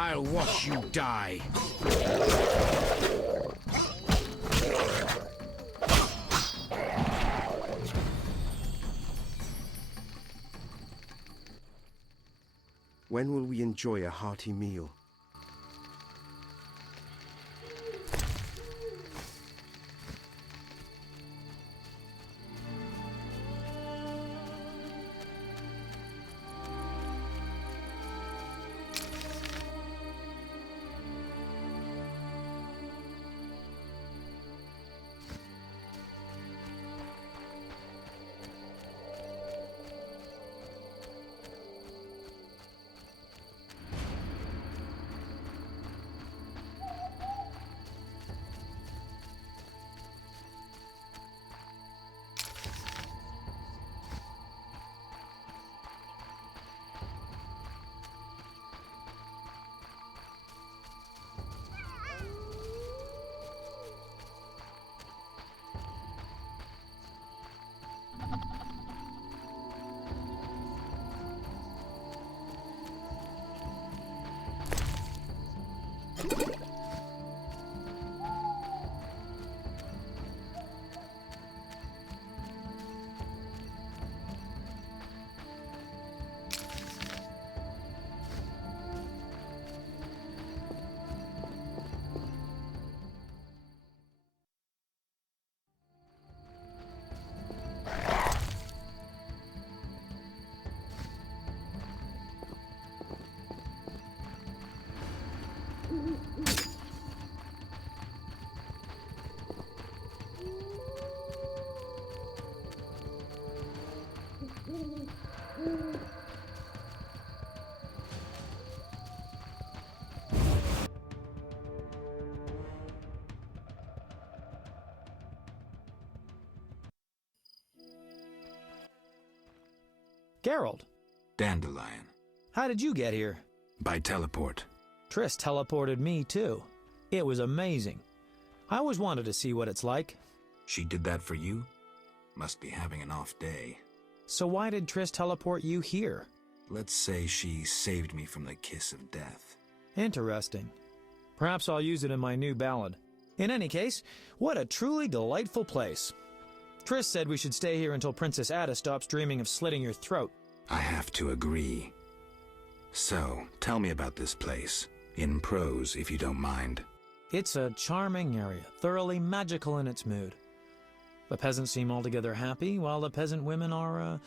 I'll watch you die. When will we enjoy a hearty meal? Geralt, Dandelion. how did you get here? By teleport. Triss teleported me, too. It was amazing. I always wanted to see what it's like. She did that for you? Must be having an off day. So why did Triss teleport you here? Let's say she saved me from the kiss of death. Interesting. Perhaps I'll use it in my new ballad. In any case, what a truly delightful place. Triss said we should stay here until Princess Ada stops dreaming of slitting your throat. I have to agree. So, tell me about this place. In prose, if you don't mind. It's a charming area, thoroughly magical in its mood. The peasants seem altogether happy, while the peasant women are,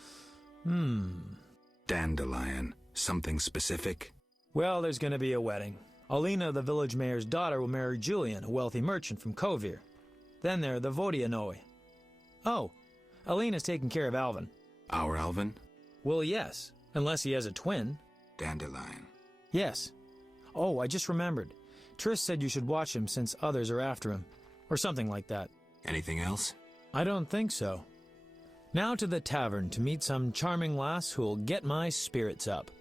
Dandelion. Something specific? Well, there's going to be a wedding. Alina, the village mayor's daughter, will marry Julian, a wealthy merchant from Kovir. Then there are the Vodianoi. Oh, Alina's taking care of Alvin. Our Alvin? Well, yes, unless he has a twin. Dandelion. Yes. Oh, I just remembered. Triss said you should watch him since others are after him. Or something like that. Anything else? I don't think so. Now to the tavern to meet some charming lass who'll get my spirits up.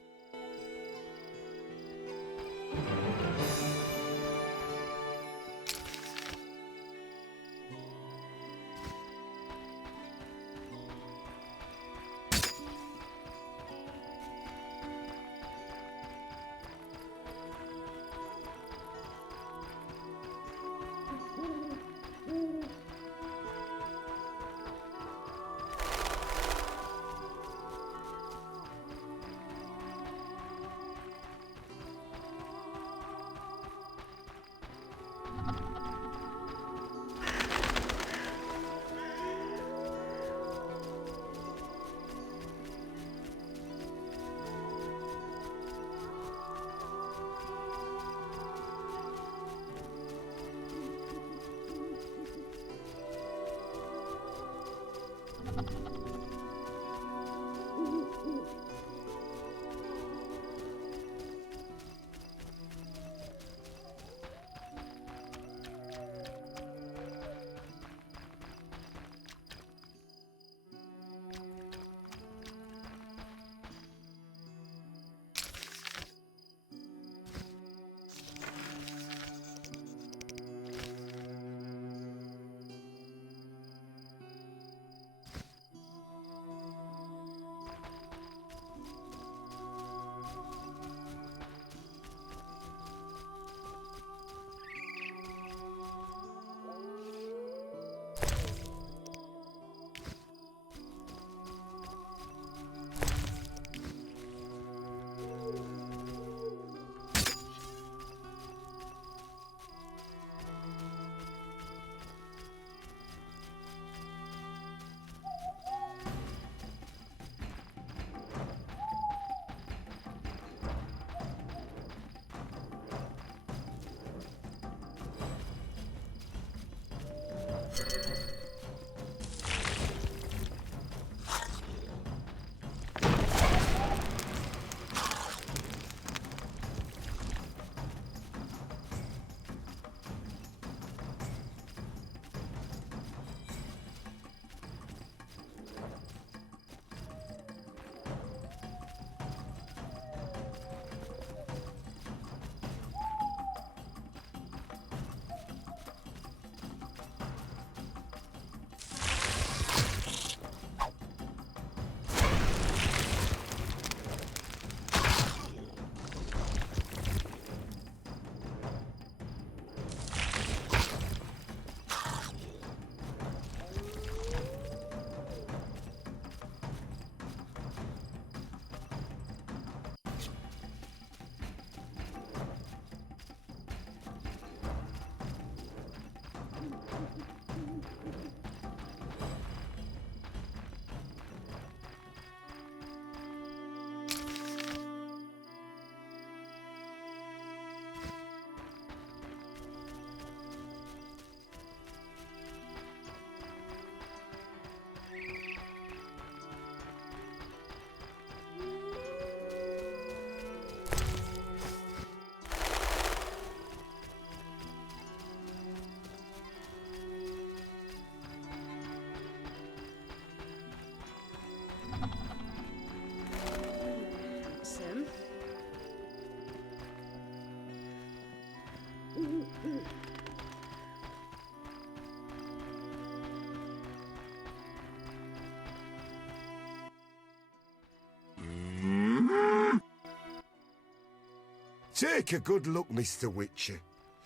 Take a good look, Mr. Witcher.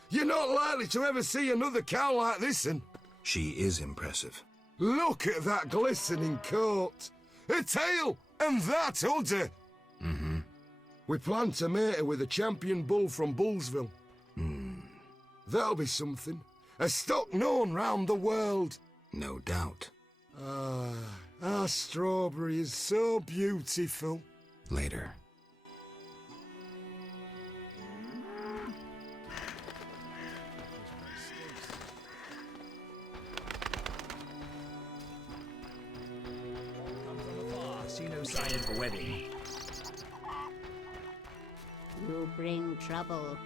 You're not likely to ever see another cow like this one. She is impressive. Look at that glistening coat. A tail, and that udder. Mm-hmm. We plan to mate her with a champion bull from Bullsville. That'll be something. A stock known round the world. No doubt. Our strawberry is so beautiful. Later. See no sign of a wedding. You bring trouble.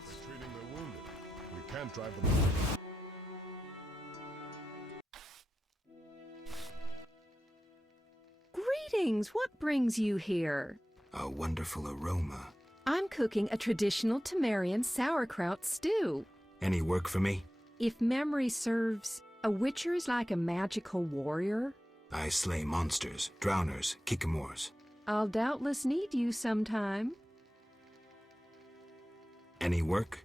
It's treating the wounded. We can't drive them away. Greetings! What brings you here? A wonderful aroma. I'm cooking a traditional Temerian sauerkraut stew. Any work for me? If memory serves, a witcher is like a magical warrior. I slay monsters, drowners, kikimors. I'll doubtless need you sometime. Any work?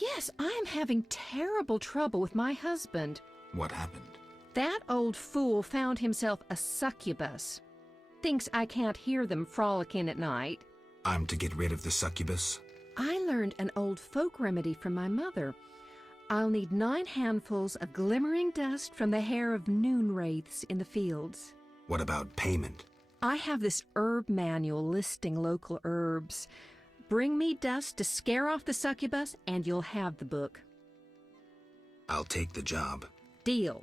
Yes, I am having terrible trouble with my husband. What happened? That old fool found himself a succubus. Thinks I can't hear them frolicking at night. I'm to get rid of the succubus? I learned an old folk remedy from my mother. I'll need 9 handfuls of glimmering dust from the hair of noon wraiths in the fields. What about payment? I have this herb manual listing local herbs. Bring me dust to scare off the succubus, and you'll have the book. I'll take the job. Deal.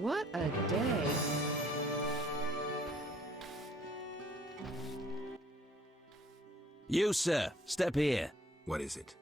What a day. You, sir, step here. What is it?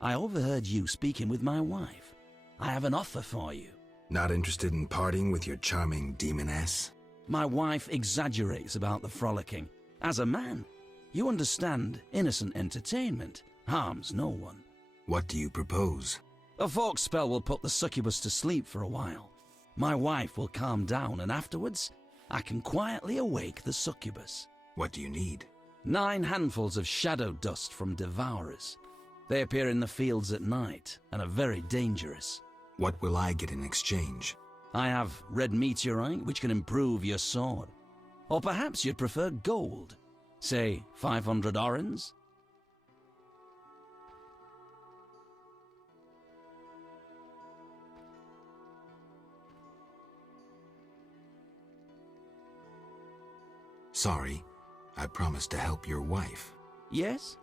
I overheard you speaking with my wife. I have an offer for you. Not interested in parting with your charming demoness? My wife exaggerates about the frolicking. As a man, you understand innocent entertainment harms no one. What do you propose? A folk spell will put the succubus to sleep for a while. My wife will calm down, and afterwards, I can quietly awake the succubus. What do you need? 9 handfuls of shadow dust from devourers. They appear in the fields at night and are very dangerous. What will I get in exchange? I have red meteorite, which can improve your sword. Or perhaps you'd prefer gold. Say 500 orens? Sorry, I promised to help your wife. Yes?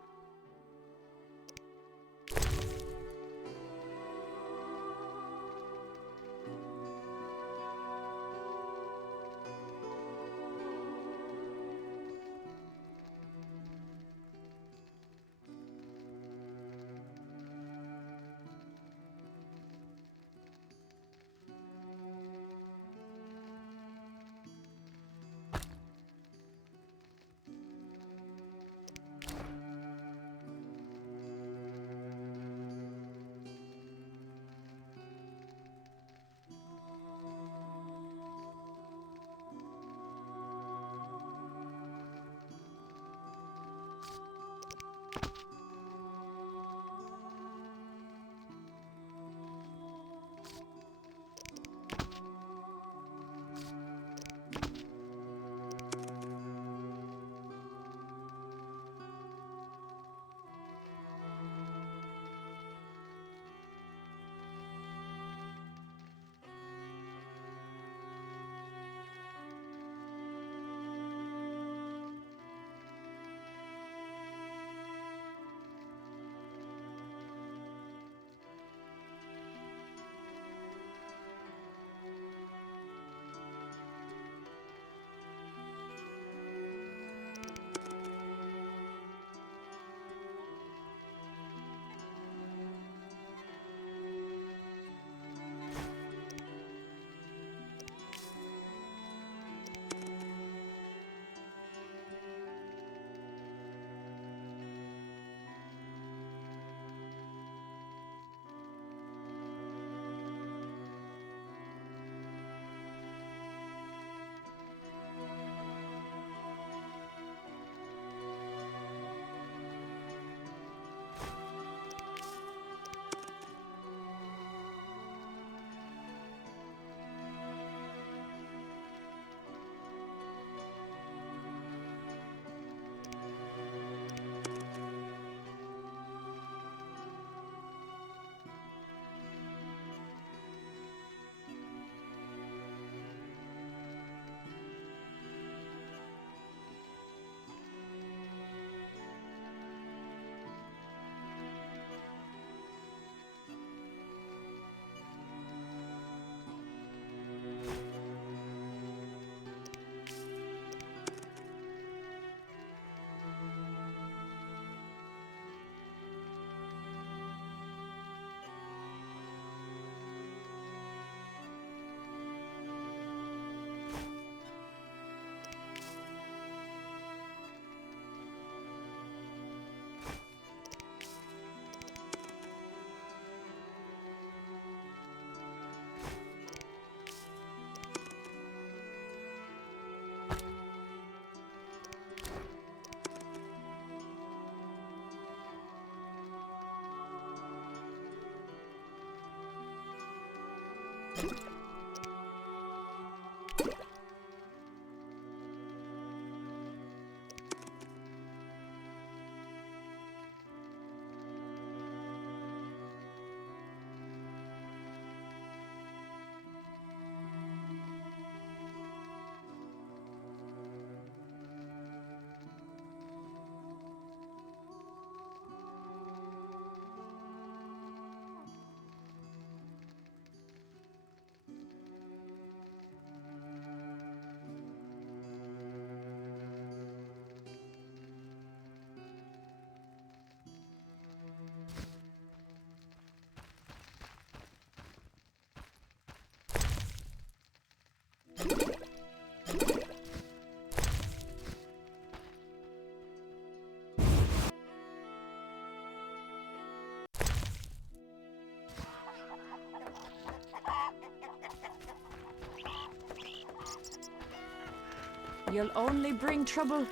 You'll only bring trouble.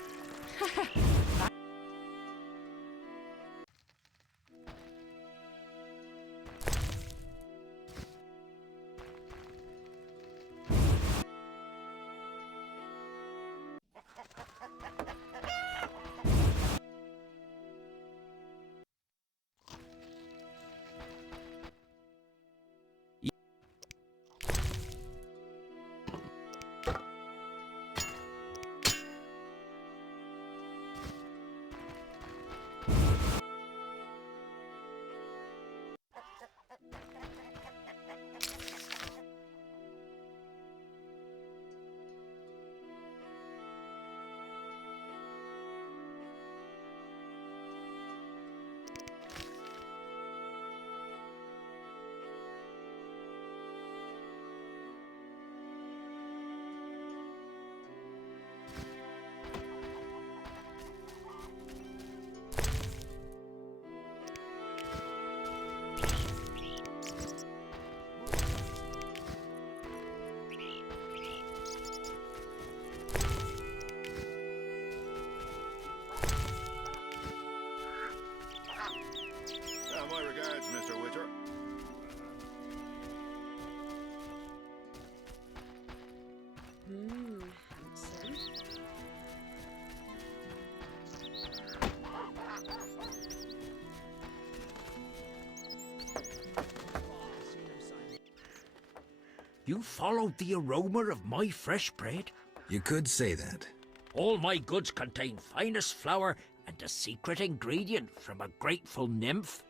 You followed the aroma of my fresh bread? You could say that. All my goods contain finest flour and a secret ingredient from a grateful nymph.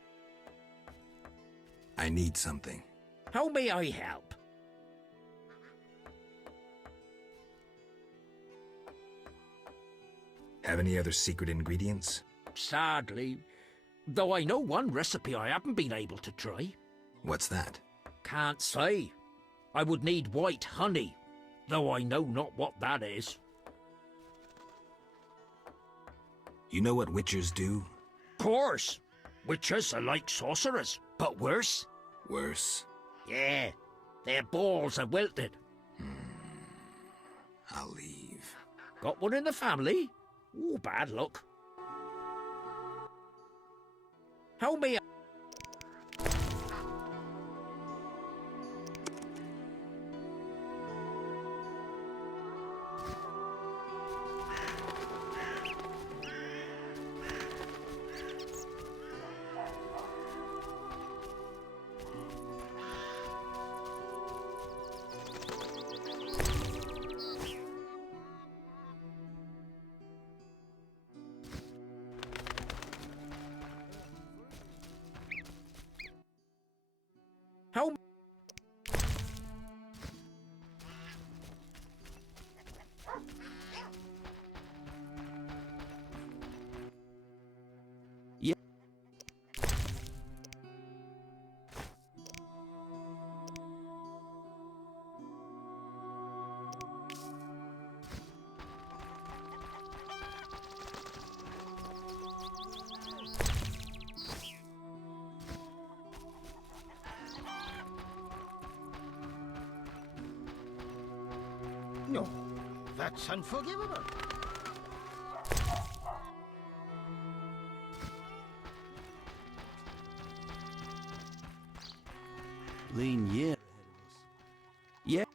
I need something. How may I help? Have any other secret ingredients? Sadly, though I know one recipe I haven't been able to try. What's that? Can't say. I would need white honey, though I know not what that is. You know what witchers do? Course. Witches are like sorcerers, but worse. Worse. Yeah, their balls are wilted. I'll leave. Got one in the family? Ooh, bad luck. How may I... How... Yeah. No, that's unforgivable. Lean year. Yeah.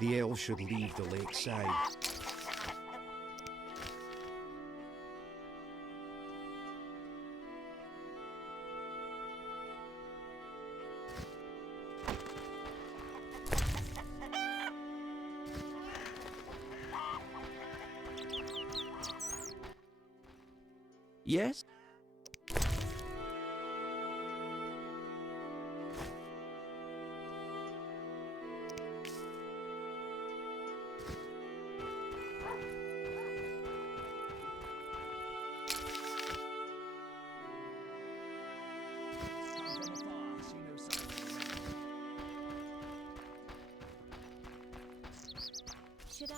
The ale should leave the lakeside. Yes? Should I?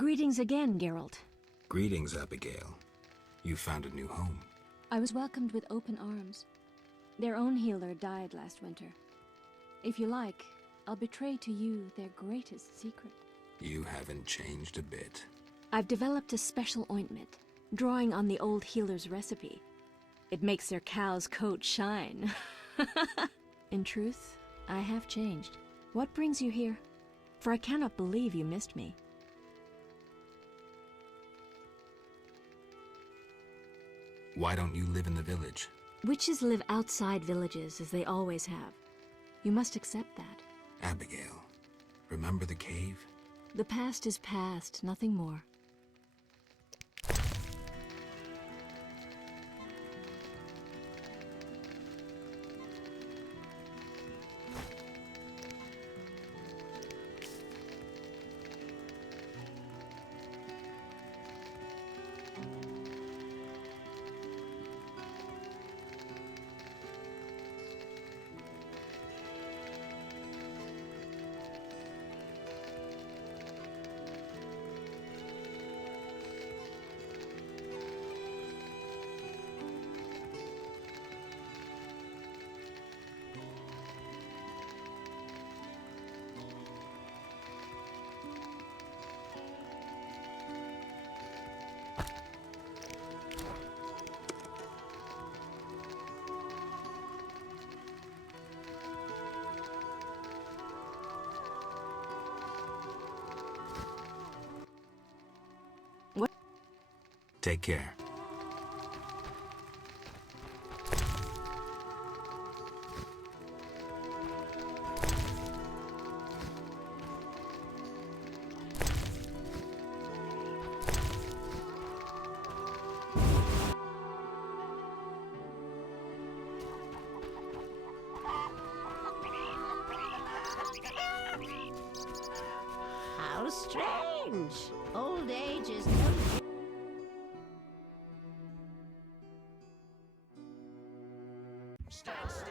Greetings again, Geralt. Greetings, Abigail. You found a new home. I was welcomed with open arms. Their own healer died last winter. If you like, I'll betray to you their greatest secret. You haven't changed a bit. I've developed a special ointment, drawing on the old healer's recipe. It makes their cow's coat shine. In truth, I have changed. What brings you here? For I cannot believe you missed me. Why don't you live in the village? Witches live outside villages, as they always have. You must accept that. Abigail, remember the cave? The past is past, nothing more. Take care. How strange. Old age is no... Stand still.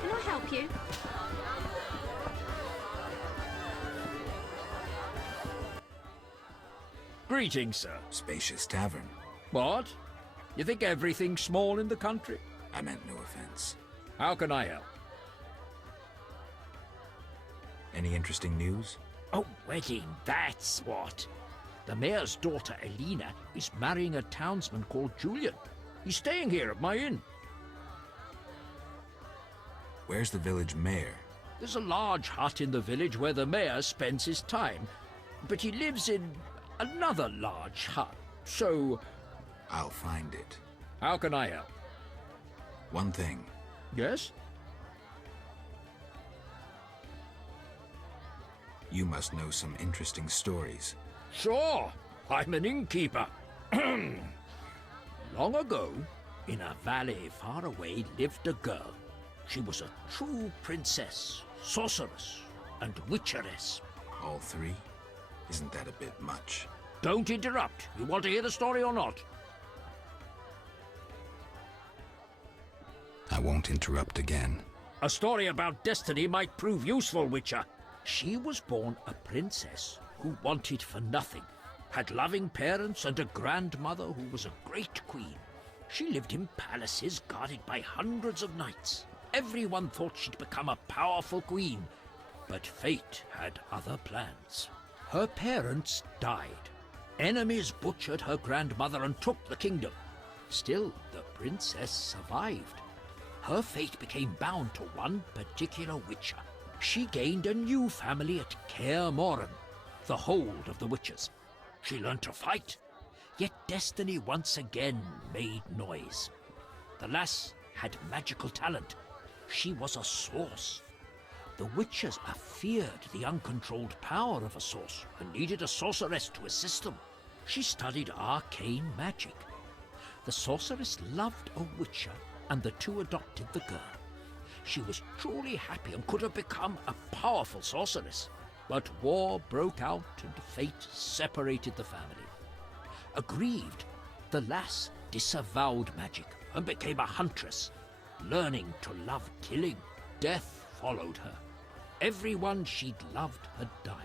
Can I help you? Greetings, sir. Spacious tavern. What? You think everything's small in the country? I meant no offense. How can I help? Any interesting news? Oh, wedding, that's what. The mayor's daughter, Elena, is marrying a townsman called Julian. He's staying here at my inn. Where's the village mayor? There's a large hut in the village where the mayor spends his time, but he lives in another large hut, so... I'll find it. How can I help? One thing. Yes? You must know some interesting stories. Sure, I'm an innkeeper. Long ago, in a valley far away, lived a girl. She was a true princess, sorceress, and witcheress. All three? Isn't that a bit much? Don't interrupt. You want to hear the story or not? I won't interrupt again. A story about destiny might prove useful, Witcher. She was born a princess who wanted for nothing, had loving parents and a grandmother who was a great queen. She lived in palaces guarded by hundreds of knights. Everyone thought she'd become a powerful queen, but fate had other plans. Her parents died. Enemies butchered her grandmother and took the kingdom. Still, the princess survived. Her fate became bound to one particular witcher. She gained a new family at Kaer Morhen, the hold of the witches. She learned to fight, yet destiny once again made noise. The lass had magical talent. She was a source. The witches feared the uncontrolled power of a source and needed a sorceress to assist them. She studied arcane magic. The sorceress loved a witcher, and the two adopted the girl. She was truly happy and could have become a powerful sorceress. But war broke out and fate separated the family. Aggrieved, the lass disavowed magic and became a huntress. learning to love killing. Death followed her. Everyone she'd loved had died.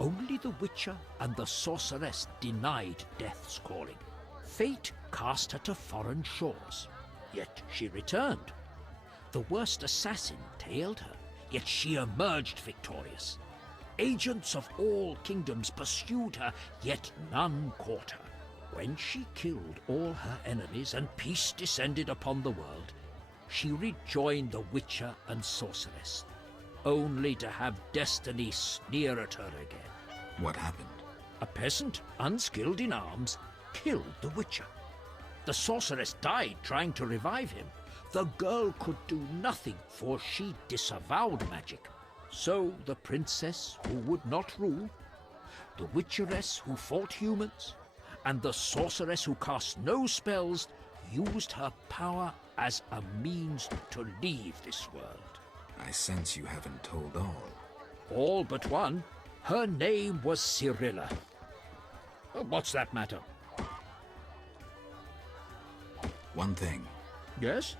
Only the Witcher and the Sorceress denied Death's calling. Fate cast her to foreign shores, yet she returned. The worst assassin tailed her, yet she emerged victorious. Agents of all kingdoms pursued her, yet none caught her. When she killed all her enemies and peace descended upon the world, she rejoined the Witcher and Sorceress, only to have destiny sneer at her again. What happened? A peasant, unskilled in arms, killed the Witcher. The Sorceress died trying to revive him. The girl could do nothing, for she disavowed magic. So the princess who would not rule, the Witcheress who fought humans, and the Sorceress who cast no spells used her power as a means to leave this world. I sense you haven't told all. All but one. Her name was Cyrilla. What's that matter? One thing. Yes?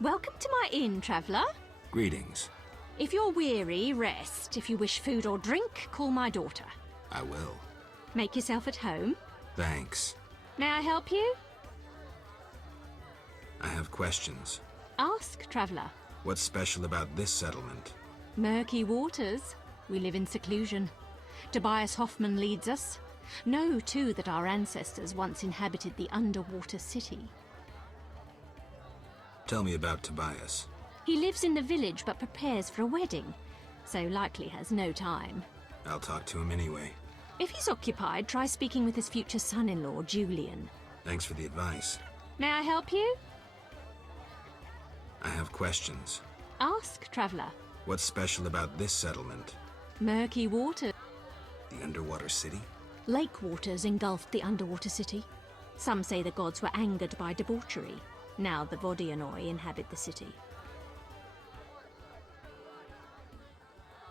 Welcome to my inn, traveller. Greetings. If you're weary, rest. If you wish food or drink, call my daughter. I will. Make yourself at home. Thanks. May I help you? I have questions. Ask, traveller. What's special about this settlement? Murky waters. We live in seclusion. Tobias Hoffman leads us. Know, too, that our ancestors once inhabited the underwater city. Tell me about Tobias. He lives in the village but prepares for a wedding, so likely has no time. I'll talk to him anyway. If he's occupied, try speaking with his future son-in-law, Julian. Thanks for the advice. May I help you? I have questions. Ask, traveller. What's special about this settlement? Murky water. The underwater city? Lake waters engulfed the underwater city. Some say the gods were angered by debauchery. Now the Vodianoi inhabit the city.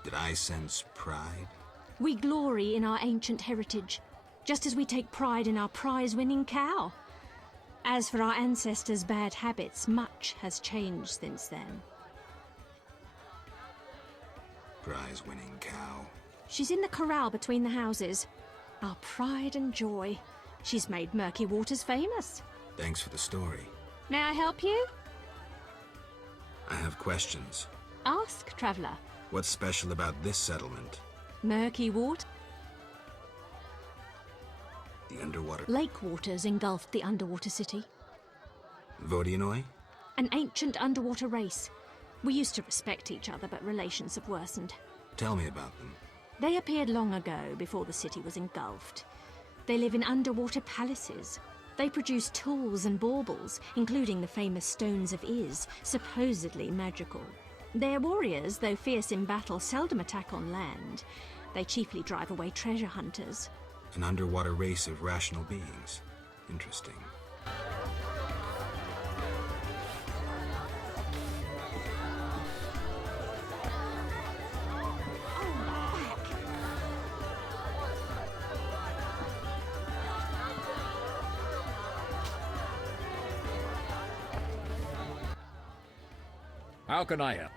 Did I sense pride? We glory in our ancient heritage. just as we take pride in our prize-winning cow. As for our ancestors' bad habits, much has changed since then. Prize-winning cow. She's in the corral between the houses. Our pride and joy. She's made Murky Waters famous. Thanks for the story. May I help you? I have questions. Ask, traveller. What's special about this settlement? Murky Water. The underwater... Lake waters engulfed the underwater city. Vodianoi? An ancient underwater race. We used to respect each other, but relations have worsened. Tell me about them. They appeared long ago, before the city was engulfed. They live in underwater palaces. They produce tools and baubles, including the famous Stones of Iz, supposedly magical. Their warriors, though fierce in battle, seldom attack on land. They chiefly drive away treasure hunters. An underwater race of rational beings. Interesting. How can I help?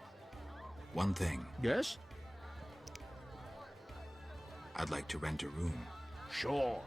One thing. Yes? I'd like to rent a room. Sure.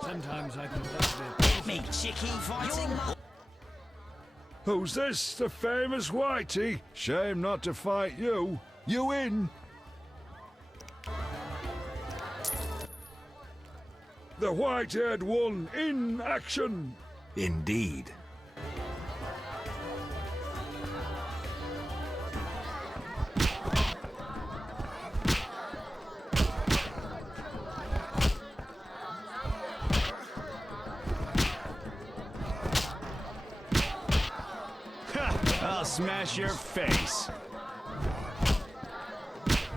Sometimes I can touch Me chicky fighting. Who's this? The famous Whitey? Shame not to fight you. You in? The white-haired one in action. Indeed. I'll smash your face.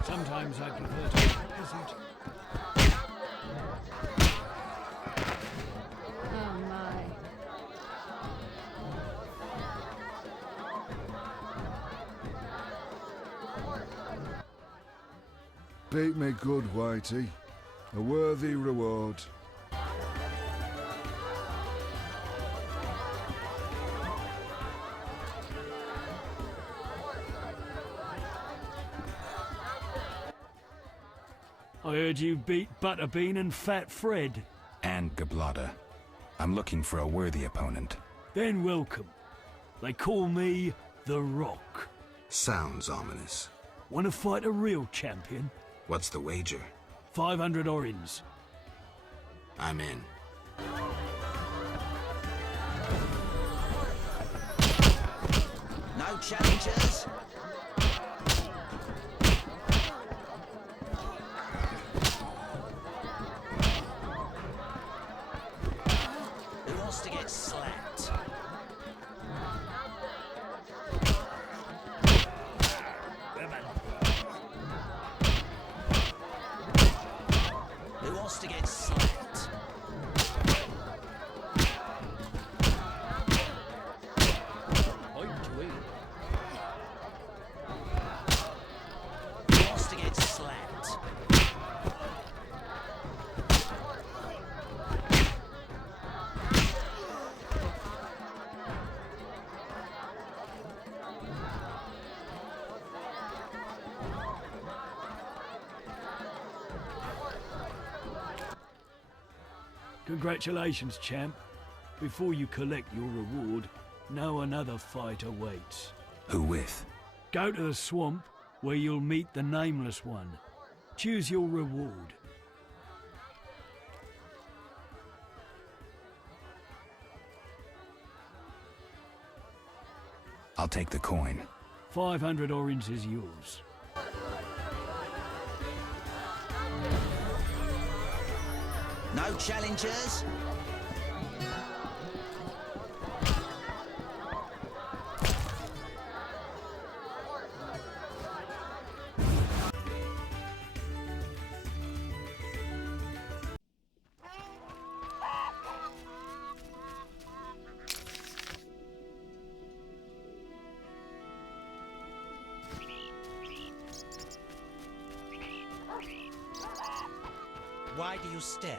Sometimes I prefer to be peasant. Oh my. Beat me good, Whitey. A worthy reward. I heard you beat Butterbean and Fat Fred. And Gablada. I'm looking for a worthy opponent. Then welcome. They call me The Rock. Sounds ominous. Want to fight a real champion? What's the wager? 500 orins. I'm in. No challengers. Who wants to get slapped? Who wants to get slapped? Point to eat. Who wants to get slapped? Congratulations, champ. Before you collect your reward, know another fight awaits. Who with? Go to the swamp, where you'll meet the Nameless One. Choose your reward. I'll take the coin. 500 orins is yours. No challengers? Why do you stare?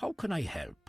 How can I help?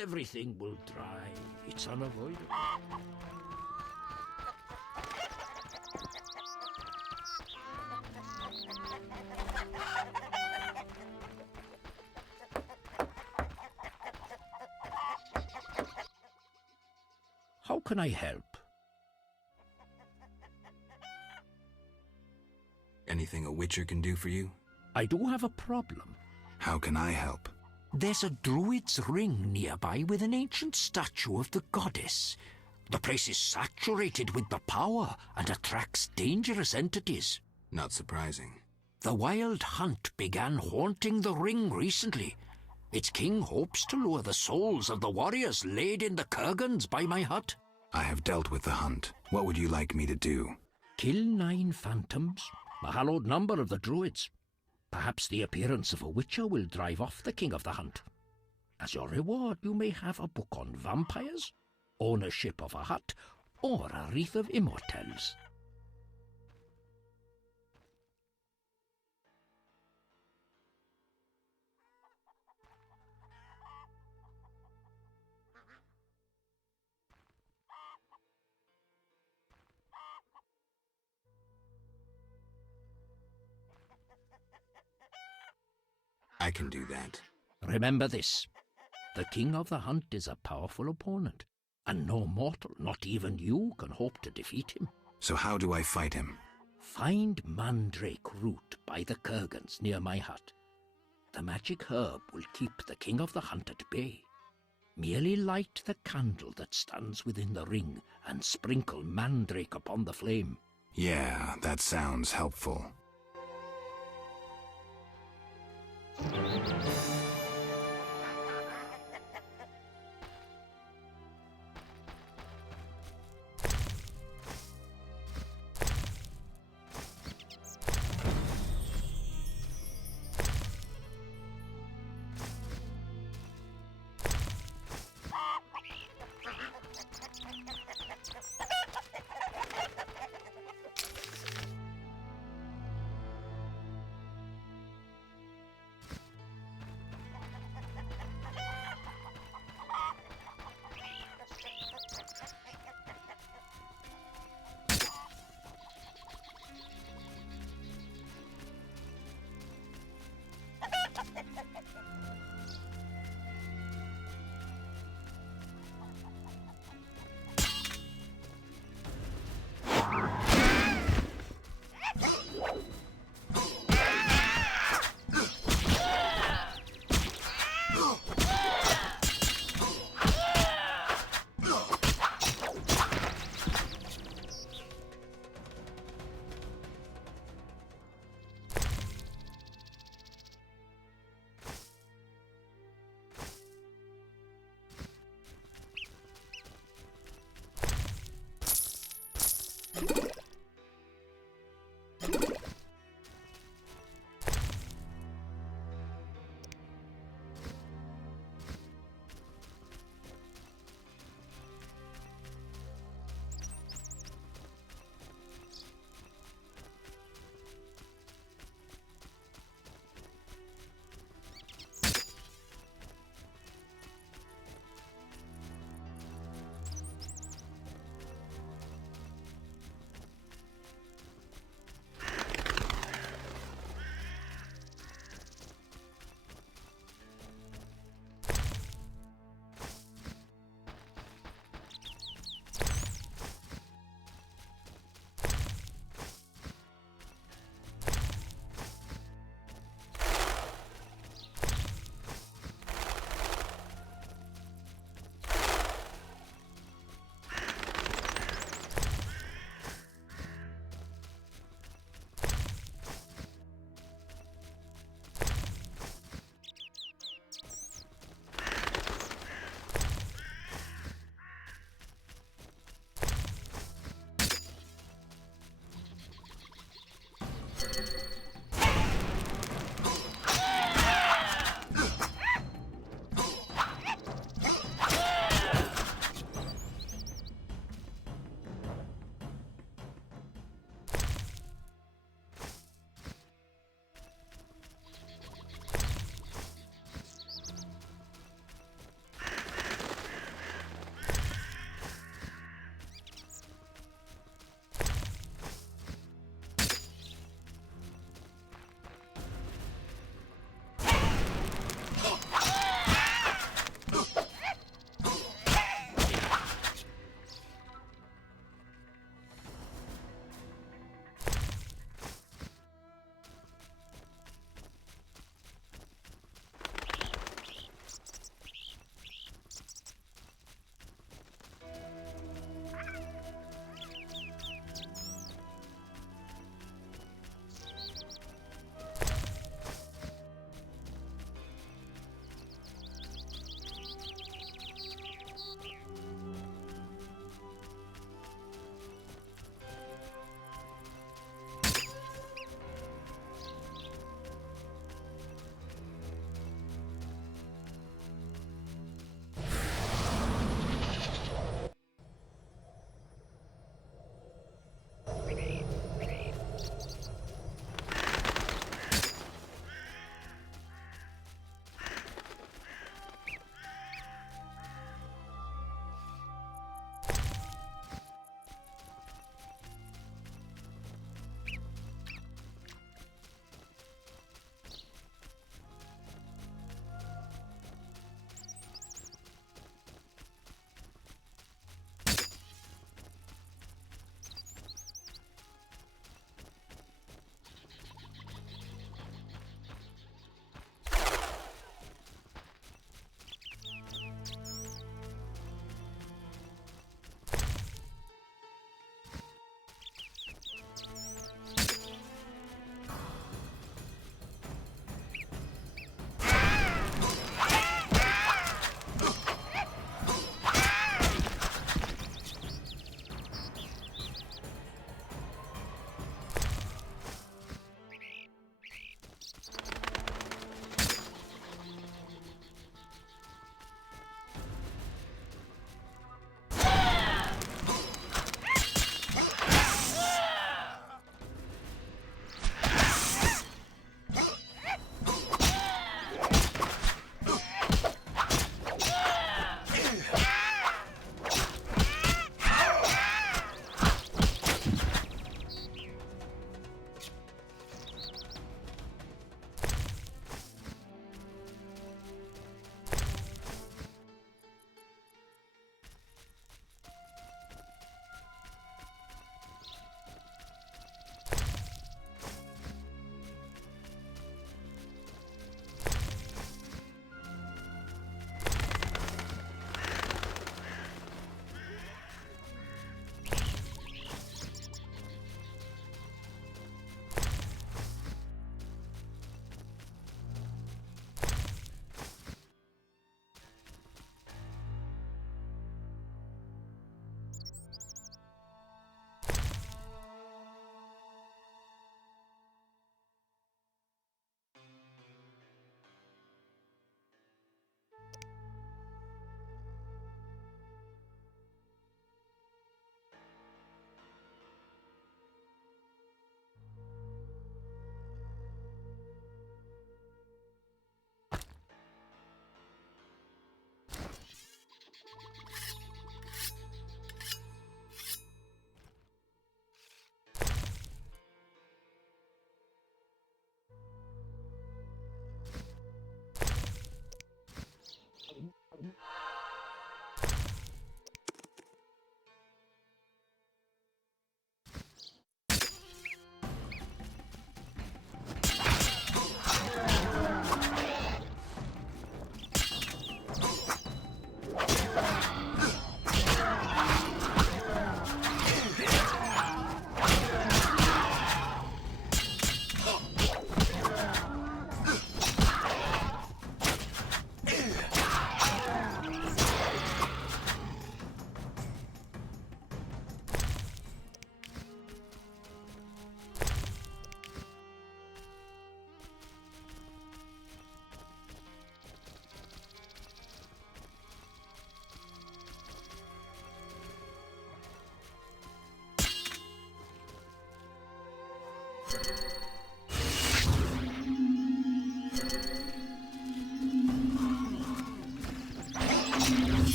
everything will dry. It's unavoidable. How can I help? Anything a witcher can do for you? I do have a problem. How can I help? There's a druid's ring nearby with an ancient statue of the goddess. The place is saturated with the power and attracts dangerous entities. Not surprising. The wild hunt began haunting the ring recently. Its king hopes to lure the souls of the warriors laid in the kurgans by my hut. I have dealt with the hunt. What would you like me to do? Kill 9 phantoms, a hallowed number of the druids. Perhaps the appearance of a witcher will drive off the king of the hunt. As your reward, you may have a book on vampires, ownership of a hut, or a wreath of immortelles. I can do that. Remember this. The king of the hunt is a powerful opponent, and no mortal, not even you, can hope to defeat him. So how do I fight him? Find mandrake root by the kurgans near my hut. The magic herb will keep the king of the hunt at bay. Merely light the candle that stands within the ring and sprinkle mandrake upon the flame. Yeah, that sounds helpful.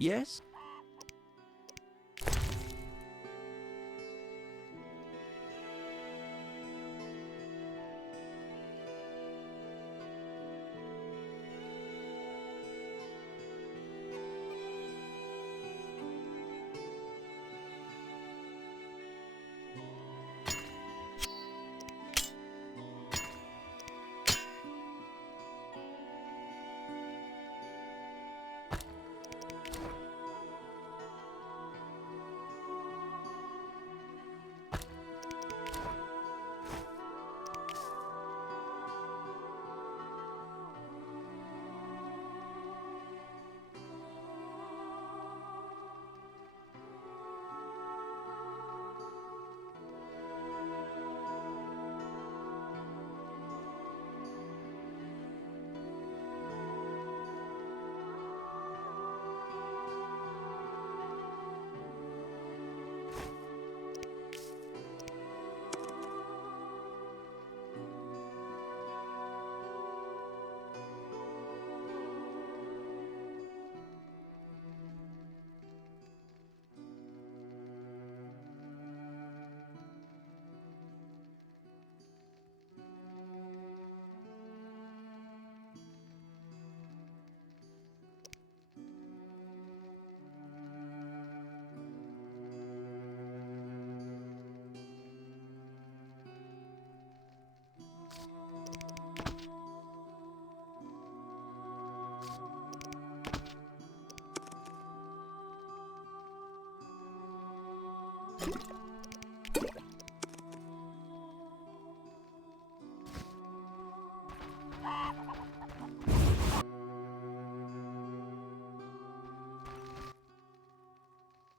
Yes?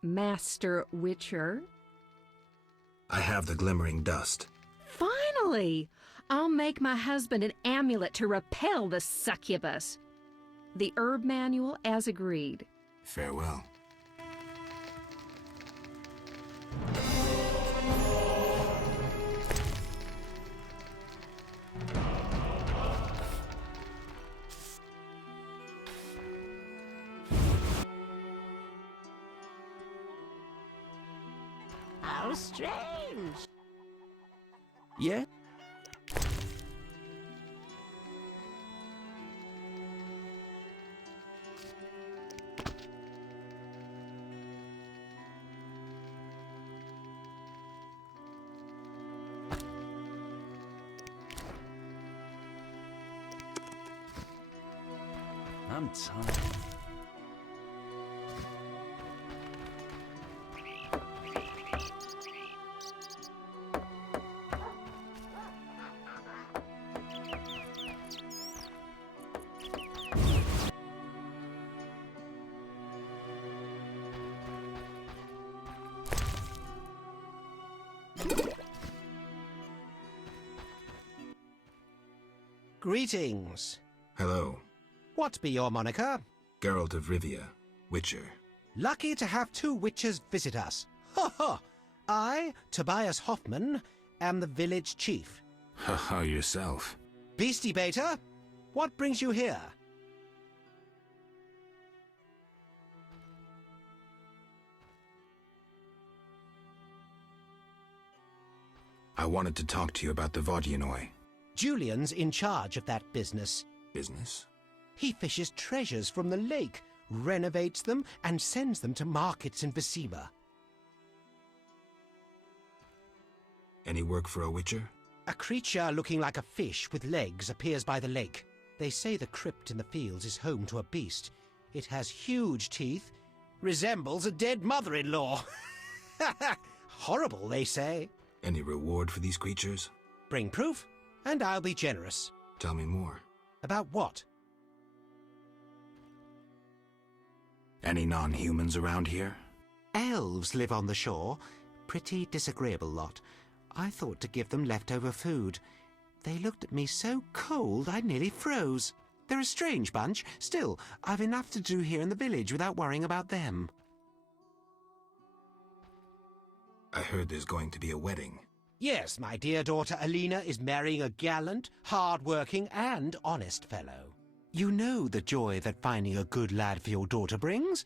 Master Witcher. I have the glimmering dust. Finally! I'll make my husband an amulet to repel the succubus. The herb manual as agreed. Farewell. How strange. Yeah? I'm tired. Greetings. Hello. What be your moniker? Geralt of Rivia, Witcher. Lucky to have two witches visit us. Ha ha! I, Tobias Hoffman, am the village chief. Haha, yourself. Beastie Beta, what brings you here? I wanted to talk to you about the Vodyanoi. Julian's in charge of that business. Business? He fishes treasures from the lake, renovates them, and sends them to markets in Visima. Any work for a Witcher? A creature looking like a fish with legs appears by the lake. They say the crypt in the fields is home to a beast. It has huge teeth, resembles a dead mother-in-law. Horrible, they say. Any reward for these creatures? Bring proof, and I'll be generous. Tell me more. About what? Any non-humans around here? Elves live on the shore. Pretty disagreeable lot. I thought to give them leftover food. They looked at me so cold I nearly froze. They're a strange bunch. Still, I've enough to do here in the village without worrying about them. I heard there's going to be a wedding. Yes, my dear daughter Alina is marrying a gallant, hard-working and honest fellow. You know the joy that finding a good lad for your daughter brings.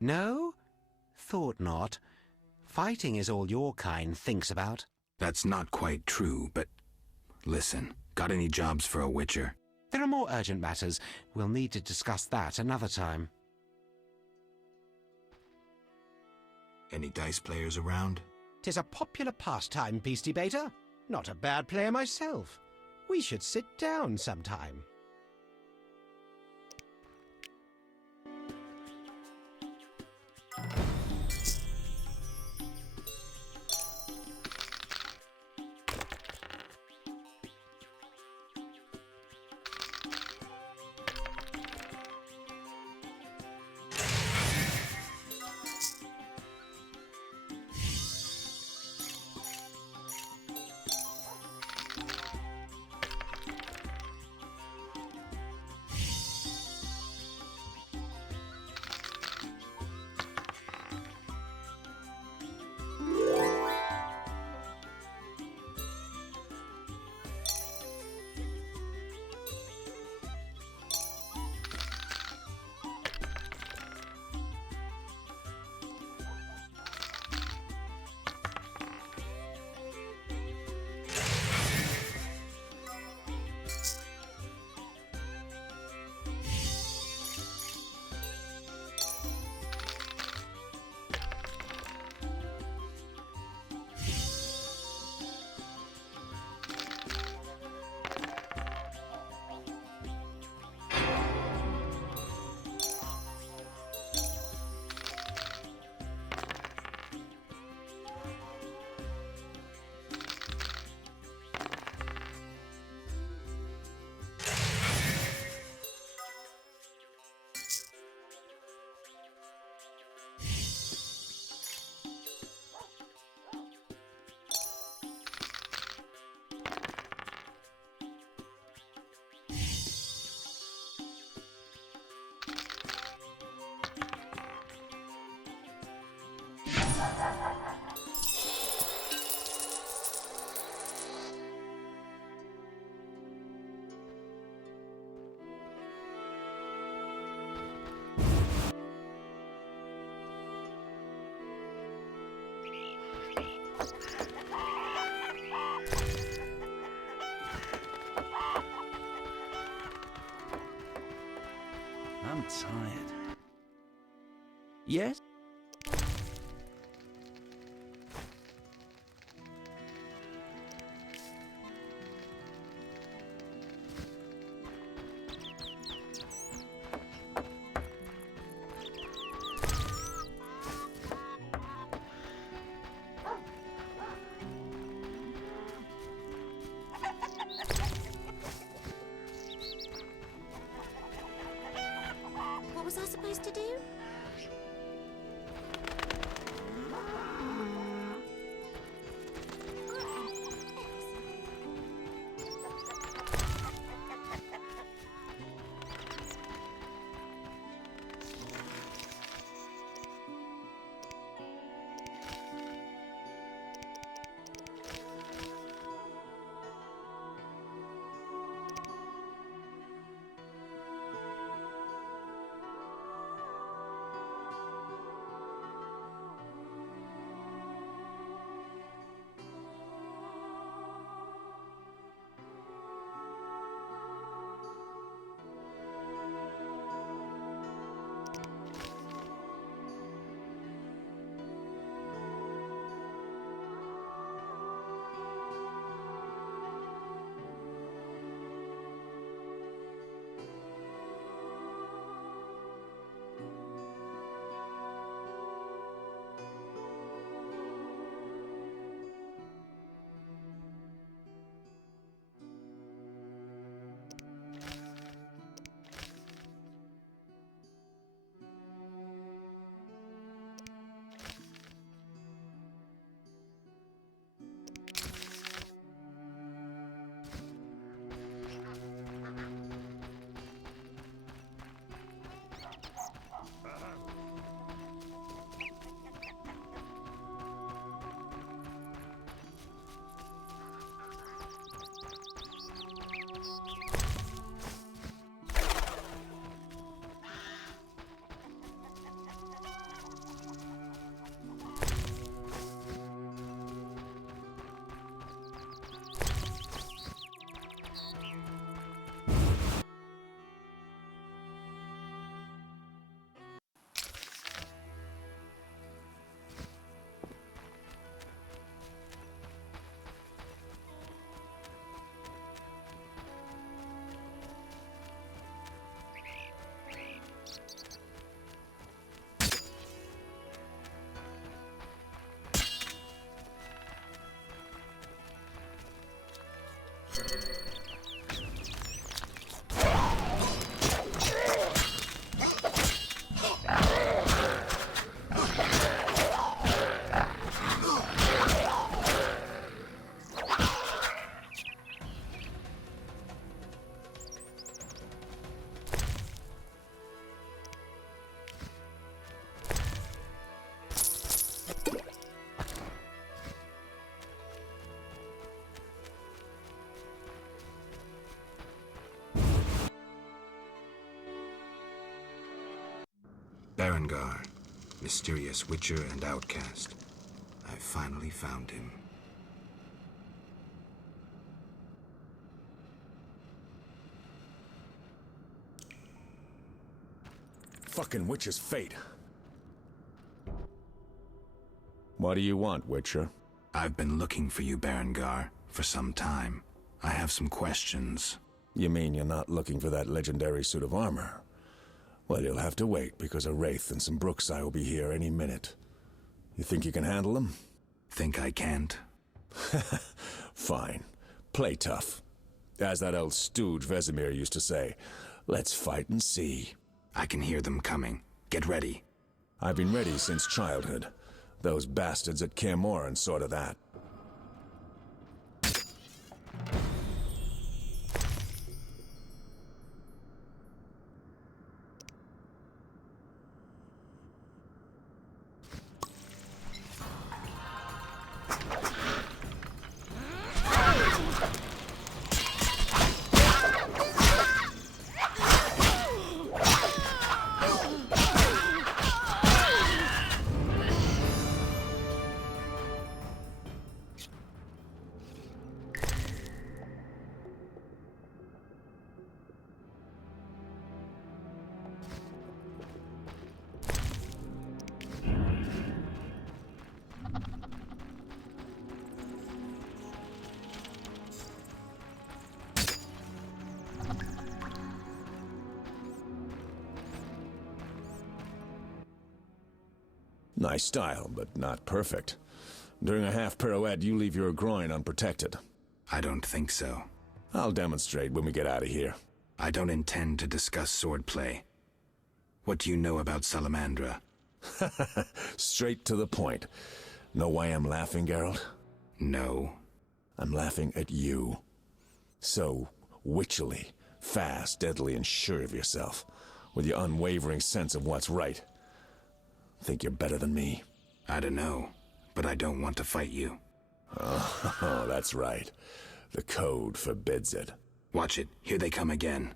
No? Thought not. Fighting is all your kind thinks about. That's not quite true, but listen, got any jobs for a witcher? There are more urgent matters. We'll need to discuss that another time. Any dice players around? 'Tis a popular pastime, Peace Debater. Not a bad player myself. We should sit down sometime. I'm tired. Yes? What was I supposed to do? Berengar, mysterious witcher and outcast. I finally found him. Fucking witch's fate. What do you want, Witcher? I've been looking for you, Berengar, for some time. I have some questions. You mean you're not looking for that legendary suit of armor? Well, you'll have to wait, because a Wraith and some Brookside will be here any minute. You think you can handle them? Think I can't? Fine. Play tough. As that old stooge Vesemir used to say, let's fight and see. I can hear them coming. Get ready. I've been ready since childhood. Those bastards at Kaer Morhen saw to that. Nice style, but not perfect. During a half pirouette, you leave your groin unprotected. I don't think so. I'll demonstrate when we get out of here. I don't intend to discuss swordplay. What do you know about Salamandra? Straight to the point. Know why I'm laughing, Geralt? No. I'm laughing at you. So witchily, fast, deadly, and sure of yourself, with your unwavering sense of what's right. Think you're better than me? I don't know, but I don't want to fight you. Oh, that's right. The code forbids it. Watch it. Here they come again.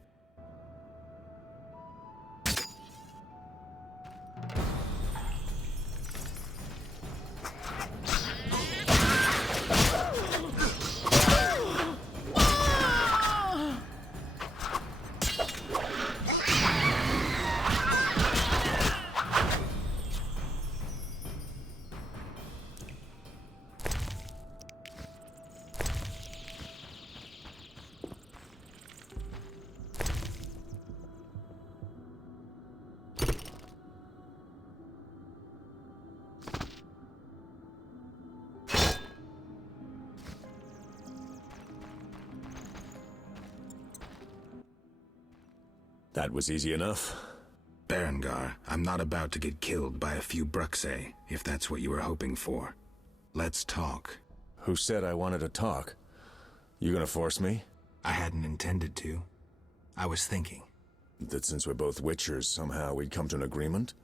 That was easy enough. Berengar, I'm not about to get killed by a few Bruxay, if that's what you were hoping for. Let's talk. Who said I wanted to talk? You gonna force me? I hadn't intended to. I was thinking. That since we're both Witchers, somehow we'd come to an agreement?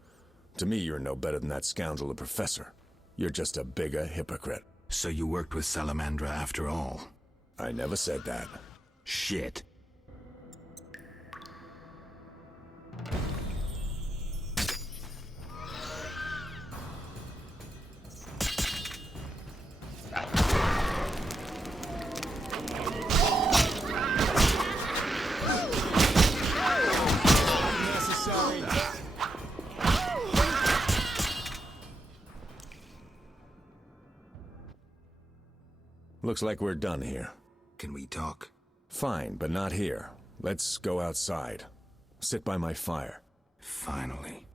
To me, you're no better than that scoundrel, the Professor. You're just a bigger hypocrite. So you worked with Salamandra after all? I never said that. Shit. Looks like we're done here. Can we talk? Fine, but not here. Let's go outside. Sit by my fire. Finally.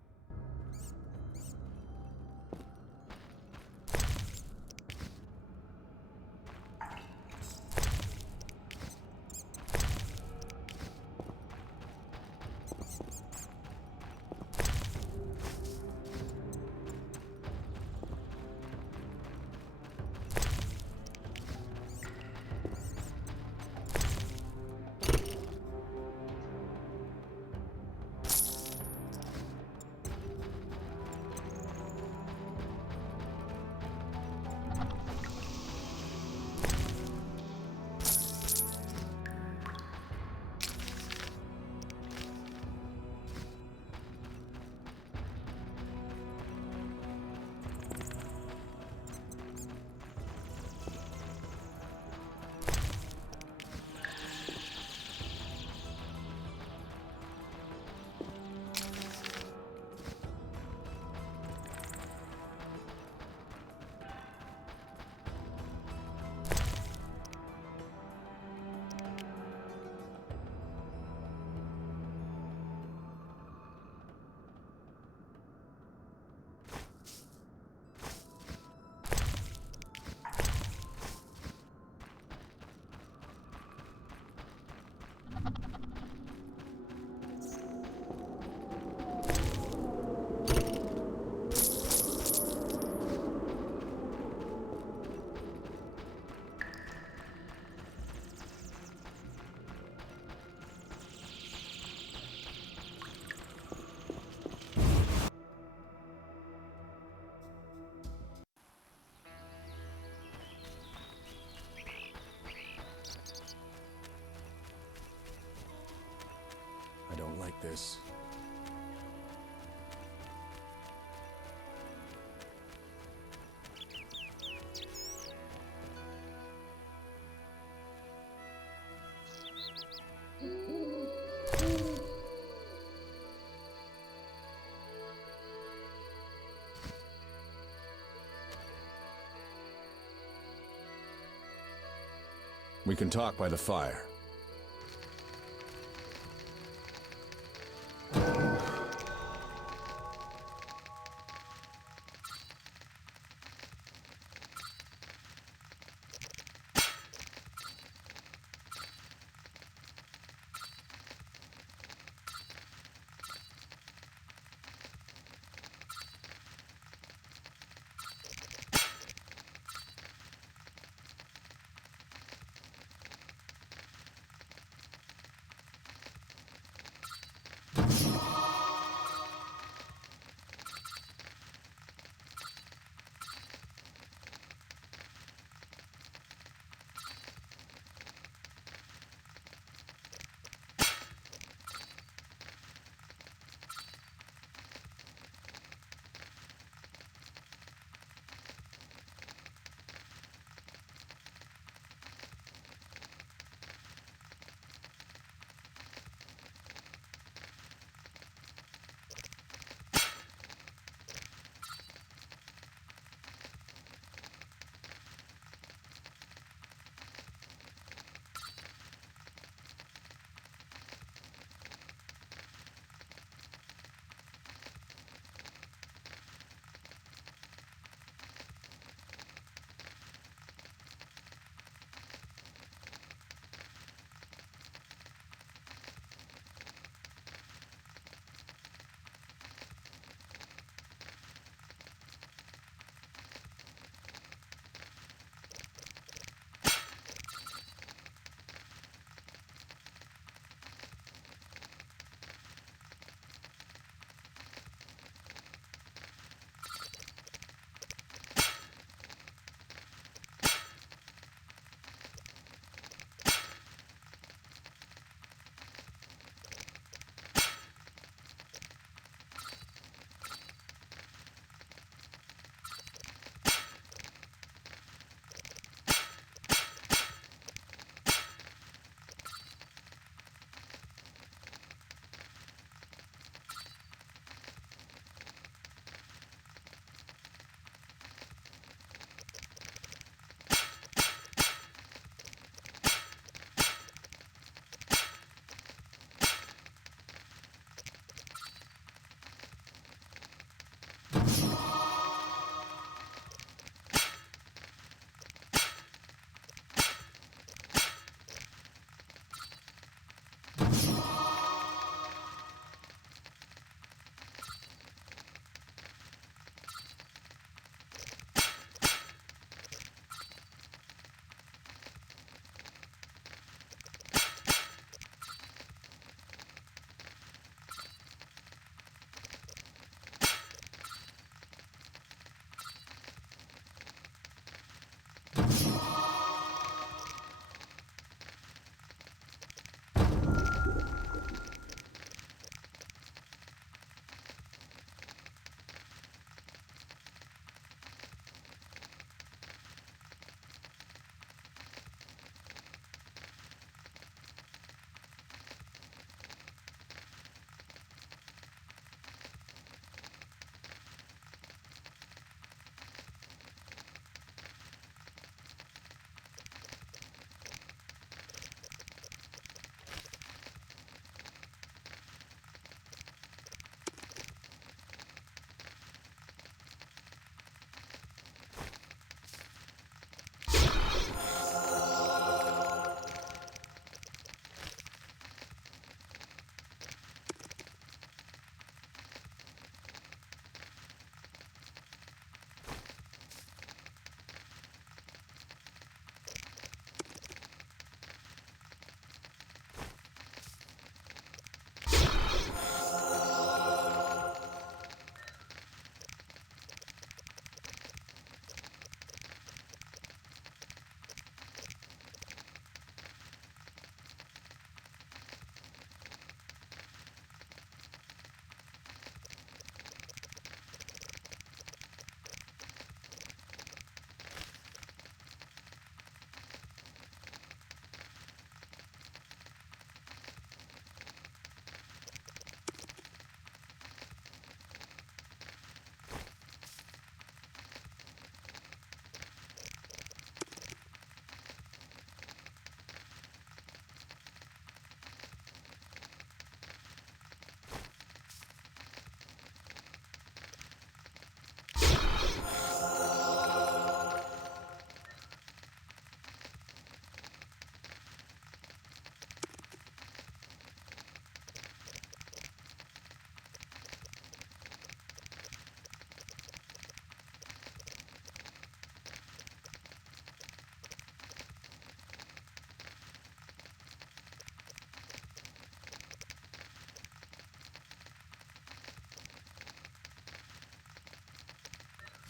this. We can talk by the fire.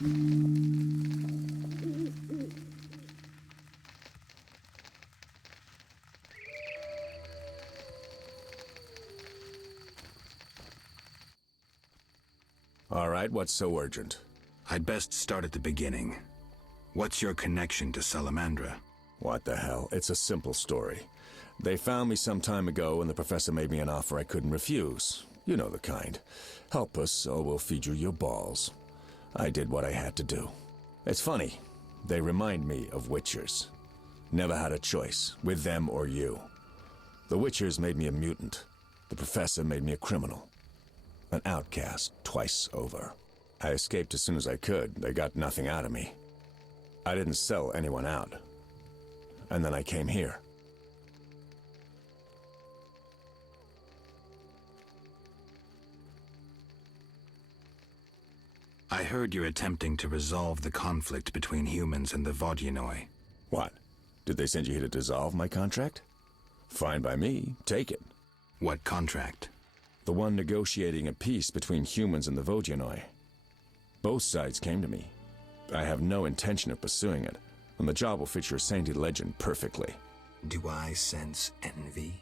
All right, what's so urgent? I'd best start at the beginning. What's your connection to Salamandra? What the hell? It's a simple story. They found me some time ago and the professor made me an offer I couldn't refuse. You know the kind. Help us or we'll feed you your balls. I did what I had to do. It's funny. They remind me of Witchers. Never had a choice, with them or you. The Witchers made me a mutant. The professor made me a criminal. An outcast twice over. I escaped as soon as I could. They got nothing out of me. I didn't sell anyone out. And then I came here. I heard you're attempting to resolve the conflict between humans and the Vodyanoi. What? Did they send you here to dissolve my contract? Fine by me. Take it. What contract? The one negotiating a peace between humans and the Vodyanoi. Both sides came to me. I have no intention of pursuing it, and the job will fit your saintly legend perfectly. Do I sense envy?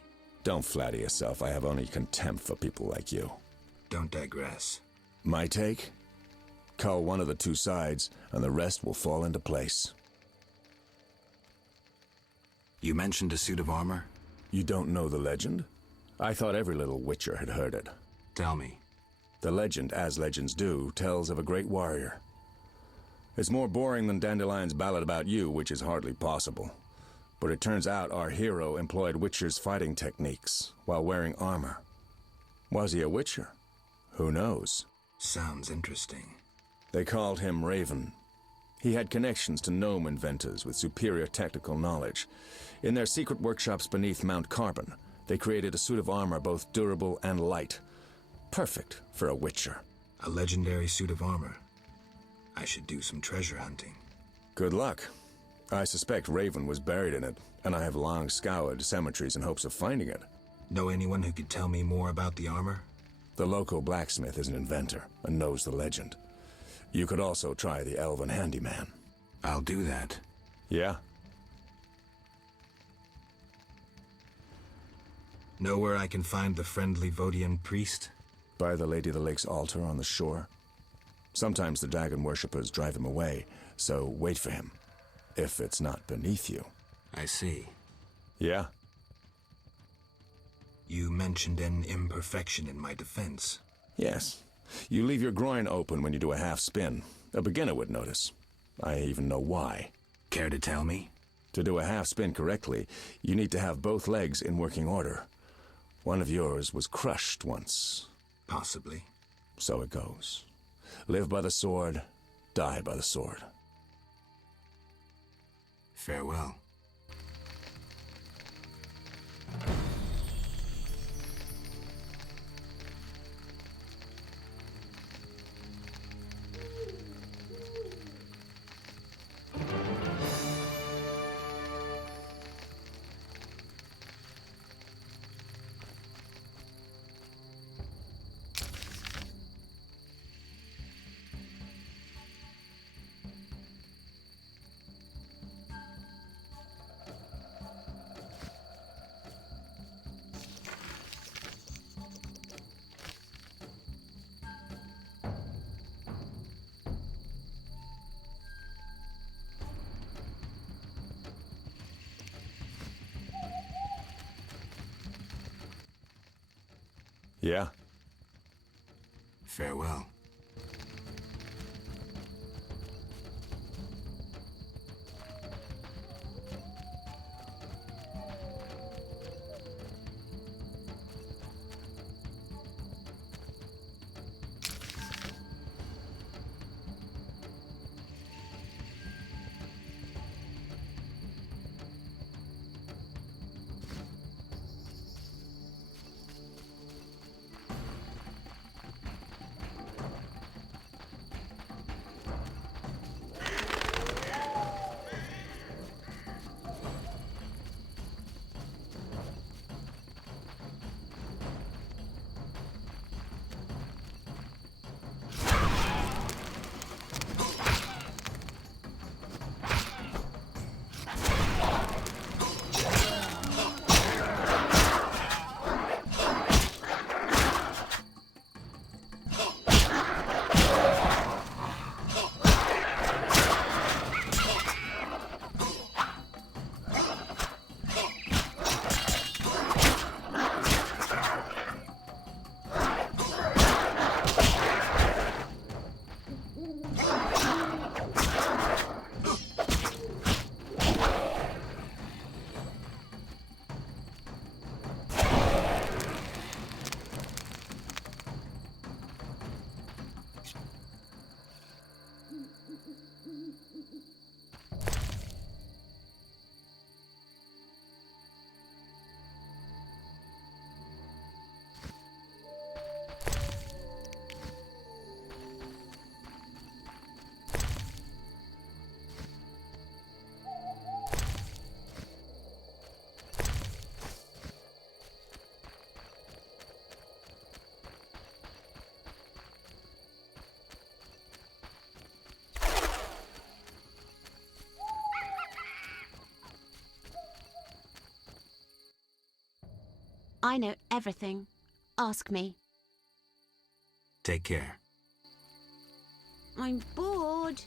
Don't flatter yourself. I have only contempt for people like you. Don't digress. My take? Cull one of the two sides, and the rest will fall into place. You mentioned a suit of armor? You don't know the legend? I thought every little Witcher had heard it. Tell me. The legend, as legends do, tells of a great warrior. It's more boring than Dandelion's ballad about you, which is hardly possible. But it turns out our hero employed Witcher's fighting techniques while wearing armor. Was he a Witcher? Who knows? Sounds interesting. They called him Raven. He had connections to gnome inventors with superior technical knowledge. In their secret workshops beneath Mount Carbon, they created a suit of armor both durable and light. Perfect for a Witcher. A legendary suit of armor. I should do some treasure hunting. Good luck. I suspect Raven was buried in it, and I have long scoured cemeteries in hopes of finding it. Know anyone who could tell me more about the armor? The local blacksmith is an inventor and knows the legend. You could also try the elven handyman. I'll do that. Yeah? Know where I can find the friendly Vodian priest? By the Lady of the Lake's altar on the shore. Sometimes the dragon worshippers drive him away, so wait for him. If it's not beneath you. I see. Yeah? You mentioned an imperfection in my defense. Yes. You leave your groin open when you do a half spin. A beginner would notice. I even know why. Care to tell me? To do a half spin correctly, you need to have both legs in working order. One of yours was crushed once. Possibly. So it goes. Live by the sword, die by the sword. Farewell. Yeah? Farewell. I know everything. Ask me. Take care. I'm bored.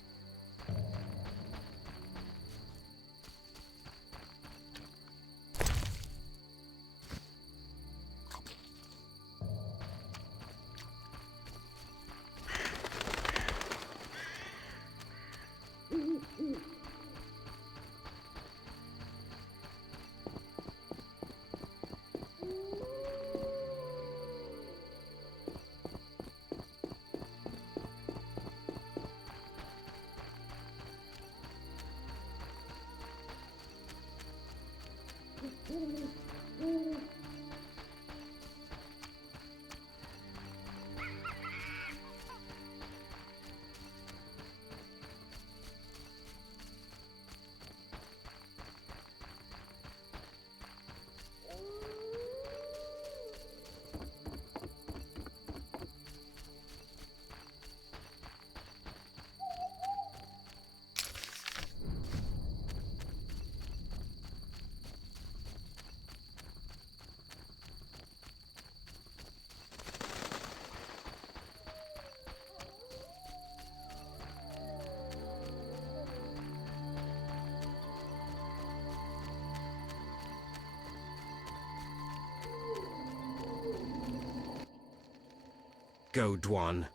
Go, Dwan.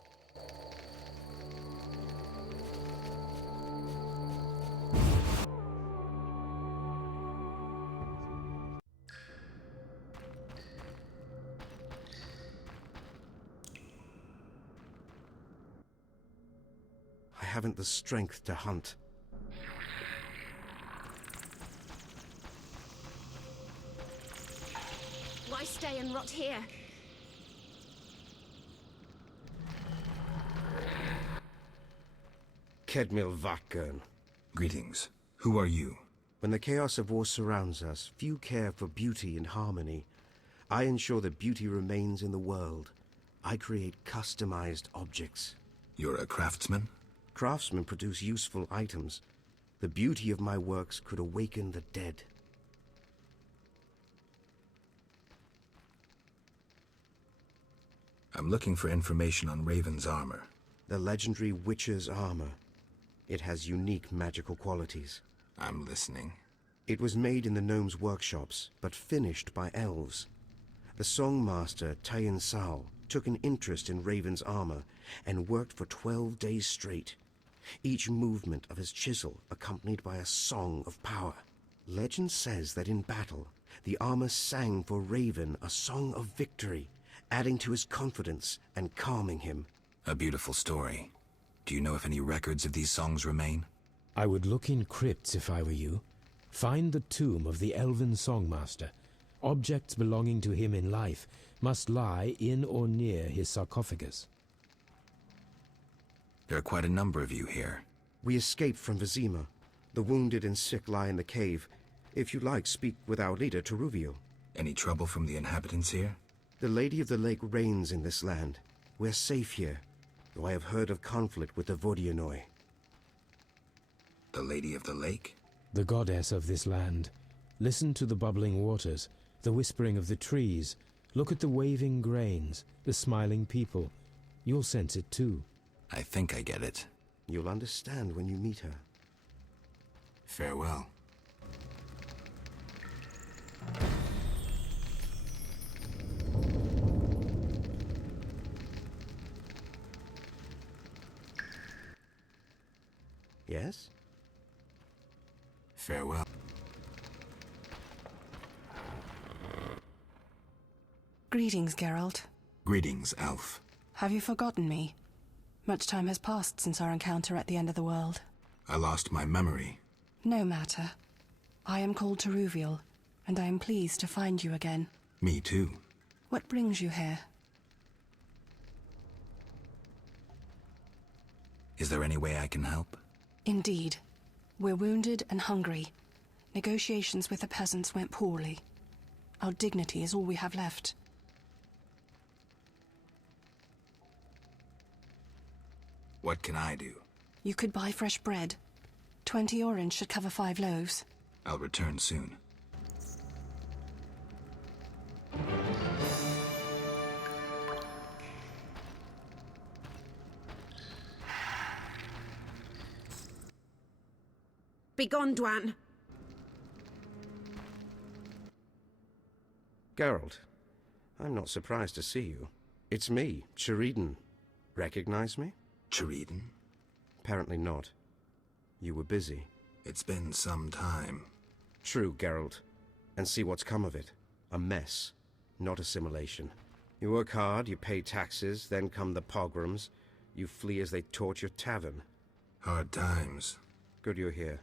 I haven't the strength to hunt. Why stay and rot here? Kedmil Vatgern. Greetings. Who are you? When the chaos of war surrounds us, few care for beauty and harmony. I ensure that beauty remains in the world. I create customized objects. You're a craftsman? Craftsmen produce useful items. The beauty of my works could awaken the dead. I'm looking for information on Raven's armor. The legendary Witcher's armor. It has unique magical qualities. I'm listening. It was made in the gnomes' workshops, but finished by elves. The songmaster, Tayan Sao, took an interest in Raven's armor and worked for 12 days straight. Each movement of his chisel accompanied by a song of power. Legend says that in battle, the armor sang for Raven a song of victory, adding to his confidence and calming him. A beautiful story. Do you know if any records of these songs remain? I would look in crypts if I were you. Find the tomb of the elven songmaster. Objects belonging to him in life must lie in or near his sarcophagus. There are quite a number of you here. We escaped from Vizima. The wounded and sick lie in the cave. If you like, speak with our leader, Teruvio. Any trouble from the inhabitants here? The Lady of the Lake reigns in this land. We're safe here, though I have heard of conflict with the Vodianoi. The Lady of the Lake? The goddess of this land. Listen to the bubbling waters, the whispering of the trees. Look at the waving grains, the smiling people. You'll sense it too. I think I get it. You'll understand when you meet her. Farewell. Yes? Farewell. Greetings, Geralt. Greetings, Elf. Have you forgotten me? Much time has passed since our encounter at the end of the world. I lost my memory. No matter. I am called Teruviel, and I am pleased to find you again. Me too. What brings you here? Is there any way I can help? Indeed. We're wounded and hungry. Negotiations with the peasants went poorly. Our dignity is all we have left. What can I do? You could buy fresh bread. 20 orange should cover 5 loaves. I'll return soon. Begone, Dwan. Geralt, I'm not surprised to see you. It's me, Sheridan. Recognize me? Sheridan? Apparently not. You were busy. It's been some time. True, Geralt. And see what's come of it. A mess, not assimilation. You work hard, you pay taxes, then come the pogroms. You flee as they torch your tavern. Hard times. Good you're here.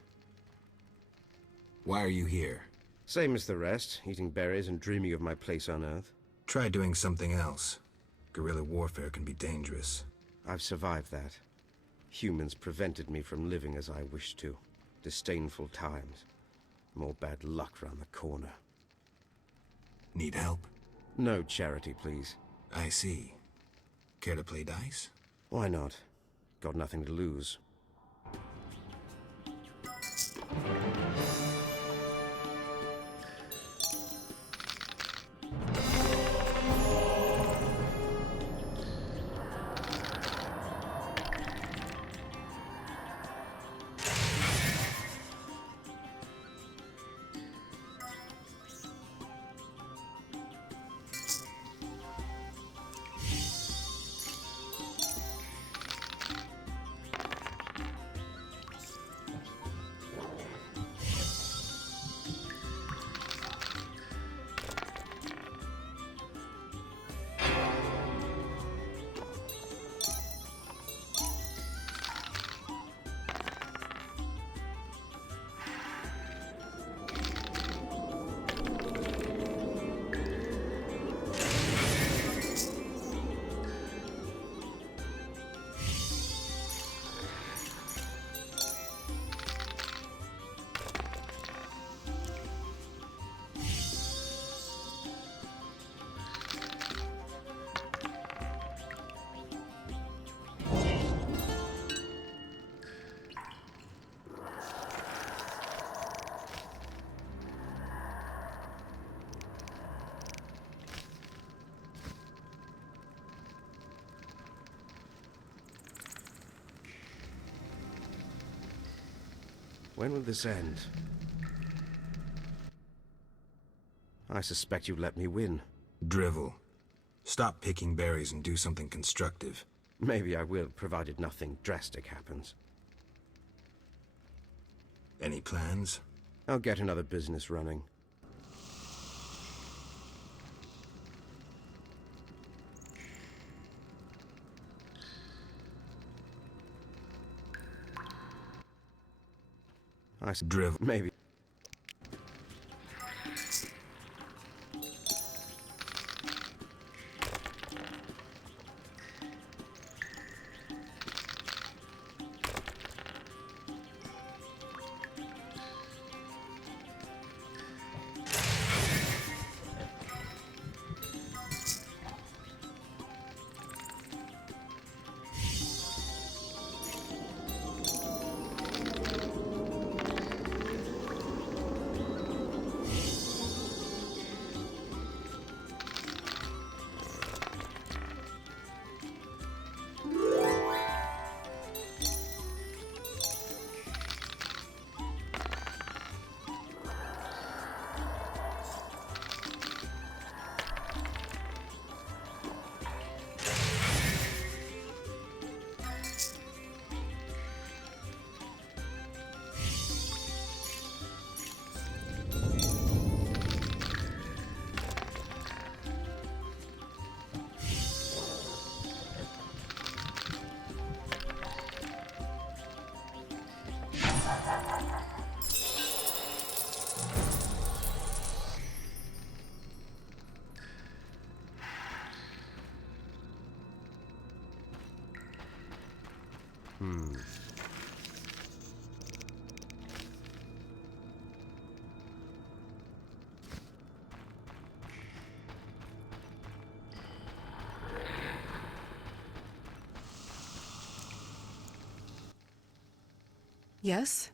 Why are you here? Same as the rest, eating berries and dreaming of my place on Earth. Try doing something else. Guerrilla warfare can be dangerous. I've survived that. Humans prevented me from living as I wished to. Disdainful times. More bad luck round the corner. Need help? No charity, please. I see. Care to play dice? Why not? Got nothing to lose. When will this end? I suspect you let me win. Drivel. Stop picking berries and do something constructive. Maybe I will, provided nothing drastic happens. Any plans? I'll get another business running. Drivel. Maybe. Yes?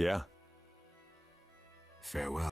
Yeah? Farewell.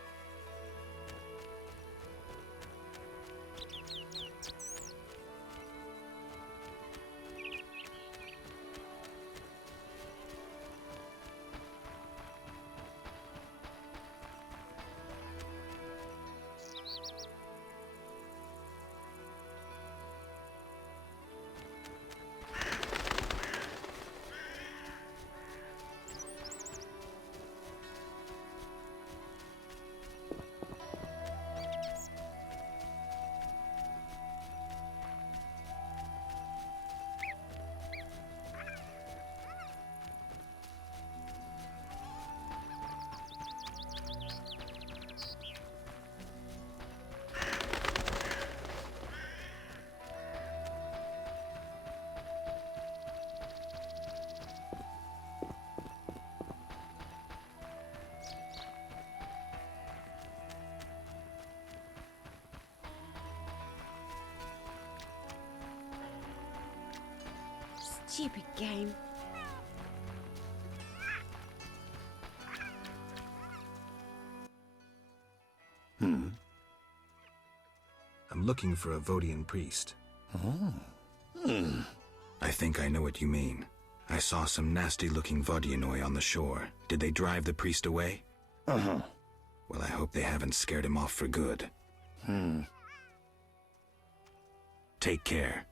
Stupid game. I'm looking for a Vodian priest. I think I know what you mean. I saw some nasty-looking Vodianoi on the shore. Did they drive the priest away? Well, I hope they haven't scared him off for good. Take care.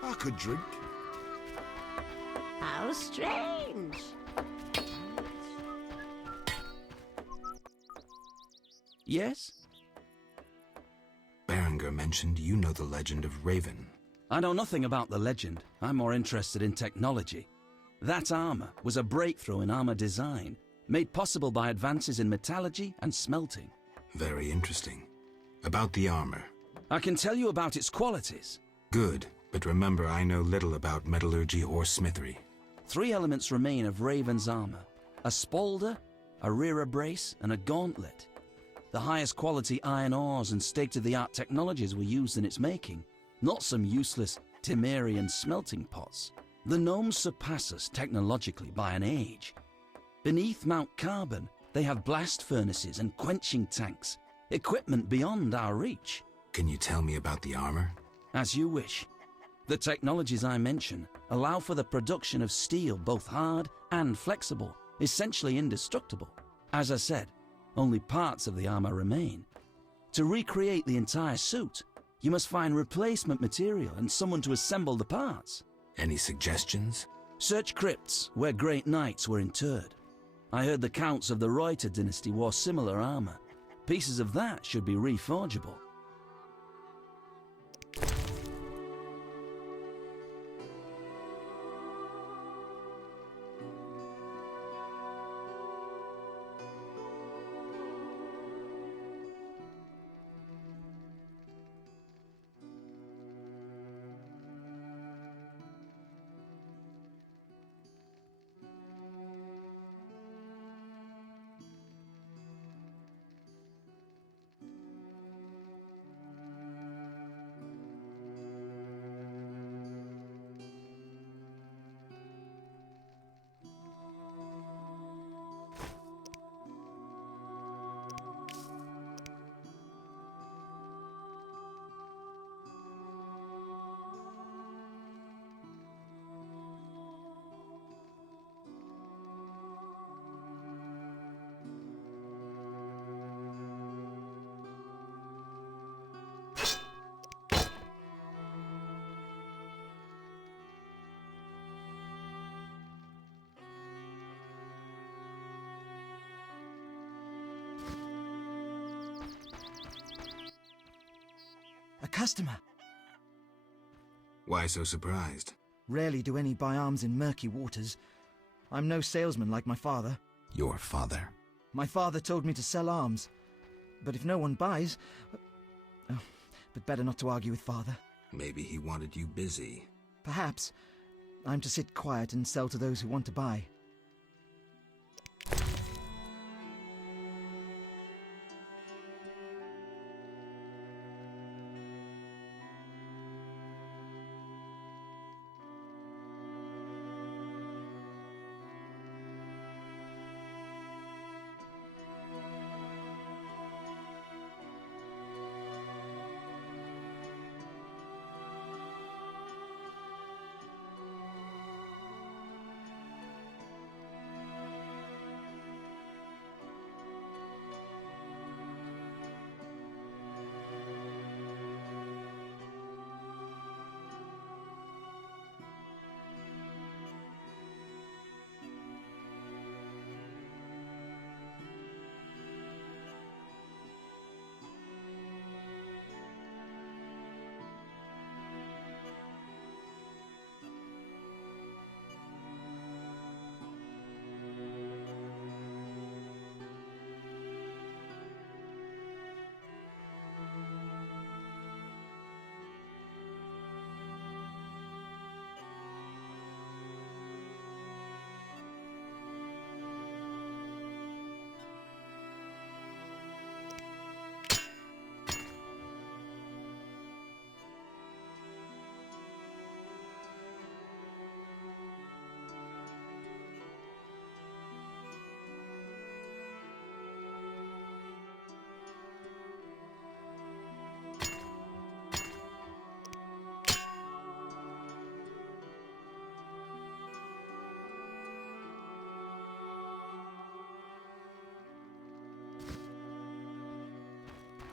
I could drink. How strange. Yes? Berenger mentioned you know the legend of Raven. I know nothing about the legend. I'm more interested in technology. That armor was a breakthrough in armor design, made possible by advances in metallurgy and smelting. Very interesting. About the armor. I can tell you about its qualities. Good, but remember I know little about metallurgy or smithery. 3 elements remain of Raven's armor: a spalder, a rear brace, and a gauntlet. The highest quality iron ores and state-of-the-art technologies were used in its making, not some useless Temerian smelting pots. The gnomes surpass us technologically by an age. Beneath Mount Carbon, they have blast furnaces and quenching tanks, equipment beyond our reach. Can you tell me about the armor? As you wish. The technologies I mention allow for the production of steel both hard and flexible, essentially indestructible. As I said, only parts of the armor remain. To recreate the entire suit, you must find replacement material and someone to assemble the parts. Any suggestions? Search crypts where great knights were interred. I heard the counts of the Reuter dynasty wore similar armor. Pieces of that should be reforgeable. customer. Why so surprised? Rarely do any buy arms in murky waters. I'm no salesman like my father. Your father? My father told me to sell arms. But if no one buys... Oh, but better not to argue with father. Maybe he wanted you busy. Perhaps. I'm to sit quiet and sell to those who want to buy.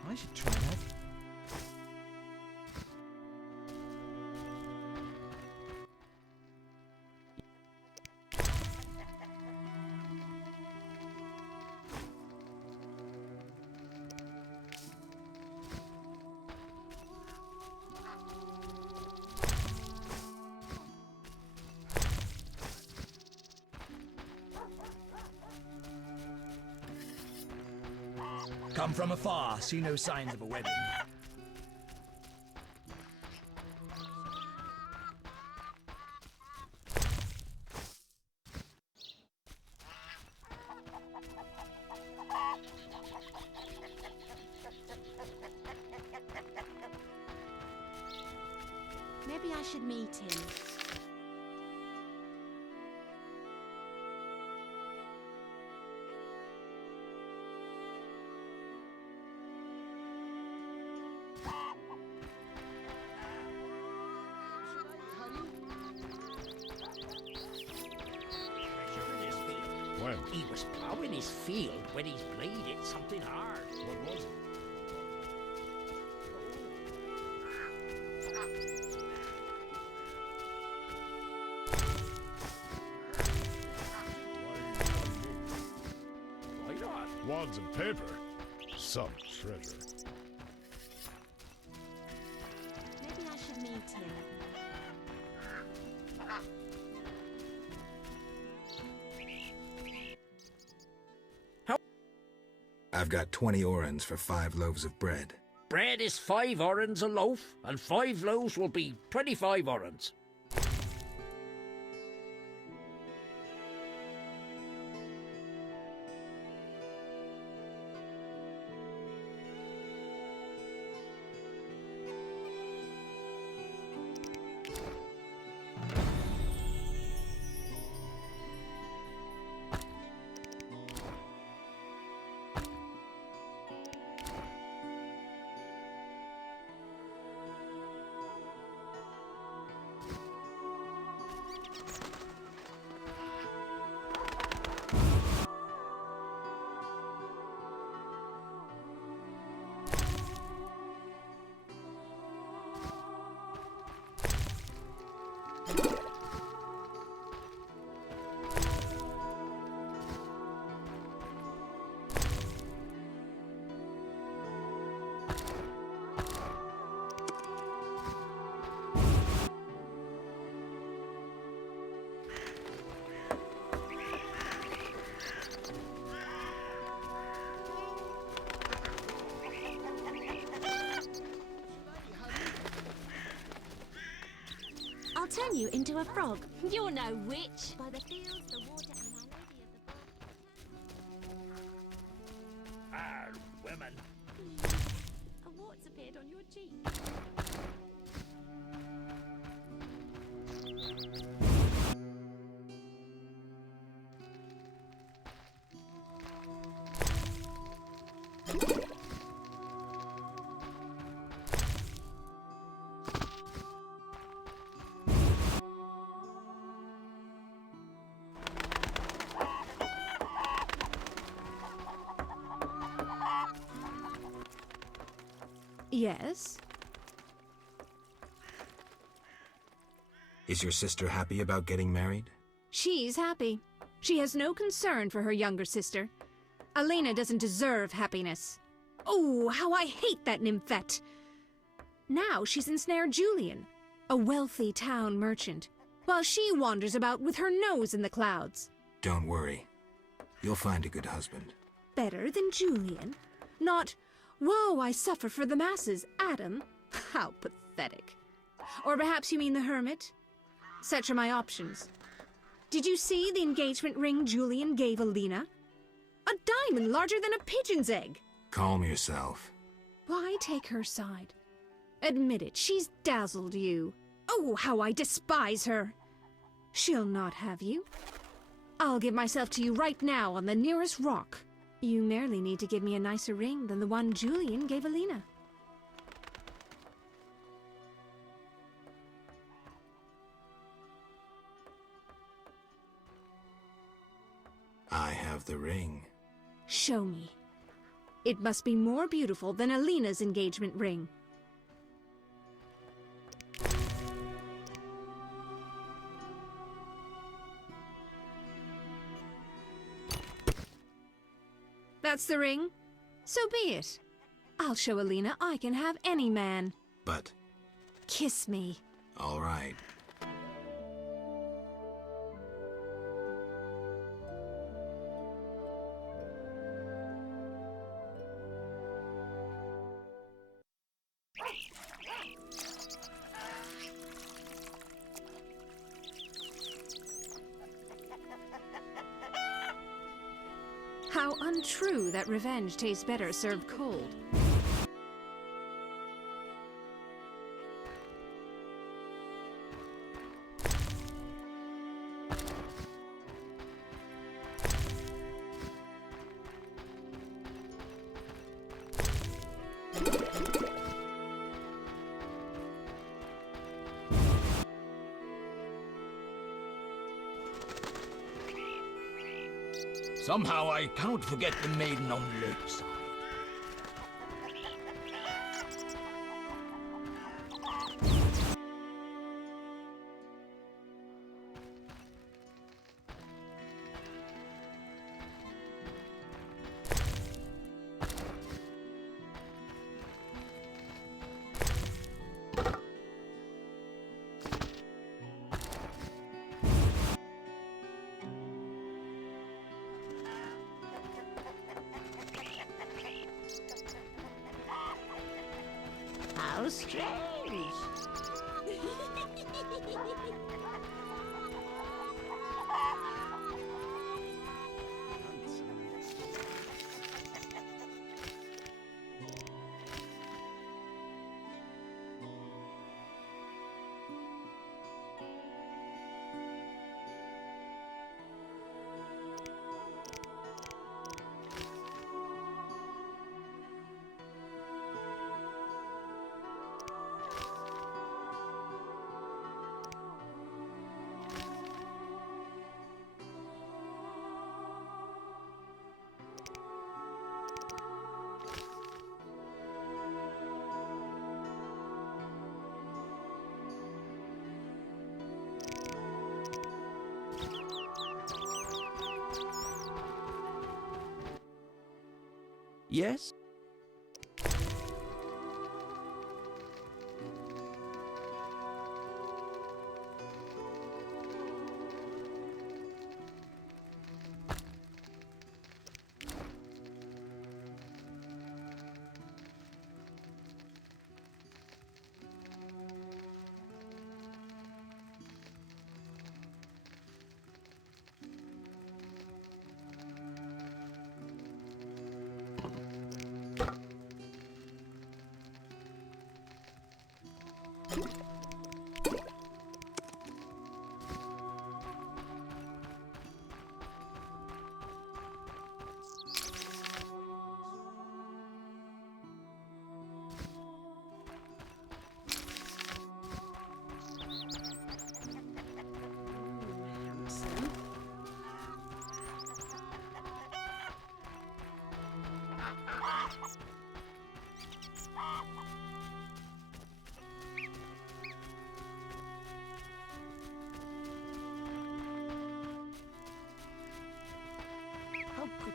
I should try that. Come from afar, see no signs of a wedding. Maybe I should meet him. When? He was ploughing his field when his blade hit something hard. What was it? Why not? Wads and paper. Some treasure. Maybe I should meet him. I've got 20 orens for 5 loaves of bread. Bread is 5 orens a loaf, and 5 loaves will be 25 orens. turn you into a frog. You're no witch. By the fields, the water, and Our Lady of the Ah, women. A wart's appeared on your cheek. Yes? Is your sister happy about getting married? She's happy. She has no concern for her younger sister. Alina doesn't deserve happiness. Oh, how I hate that nymphette! Now she's ensnared Julian, a wealthy town merchant, while she wanders about with her nose in the clouds. Don't worry. You'll find a good husband. Better than Julian? Not, woe, I suffer for the masses, Adam. How pathetic. Or perhaps you mean the hermit? Such are my options. Did you see the engagement ring Julian gave Alina? A diamond larger than a pigeon's egg. Calm yourself. Why take her side? Admit it, she's dazzled you. Oh, how I despise her. She'll not have you. I'll give myself to you right now on the nearest rock. You merely need to give me a nicer ring than the one Julian gave Alina. I have the ring. Show me. It must be more beautiful than Alina's engagement ring. That's the ring? So be it. I'll show Alina I can have any man. But... Kiss me. all right. How untrue that revenge tastes better served cold. Somehow I cannot forget the maiden on the lakeside. How strange. Yes?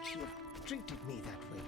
could she have treated me that way?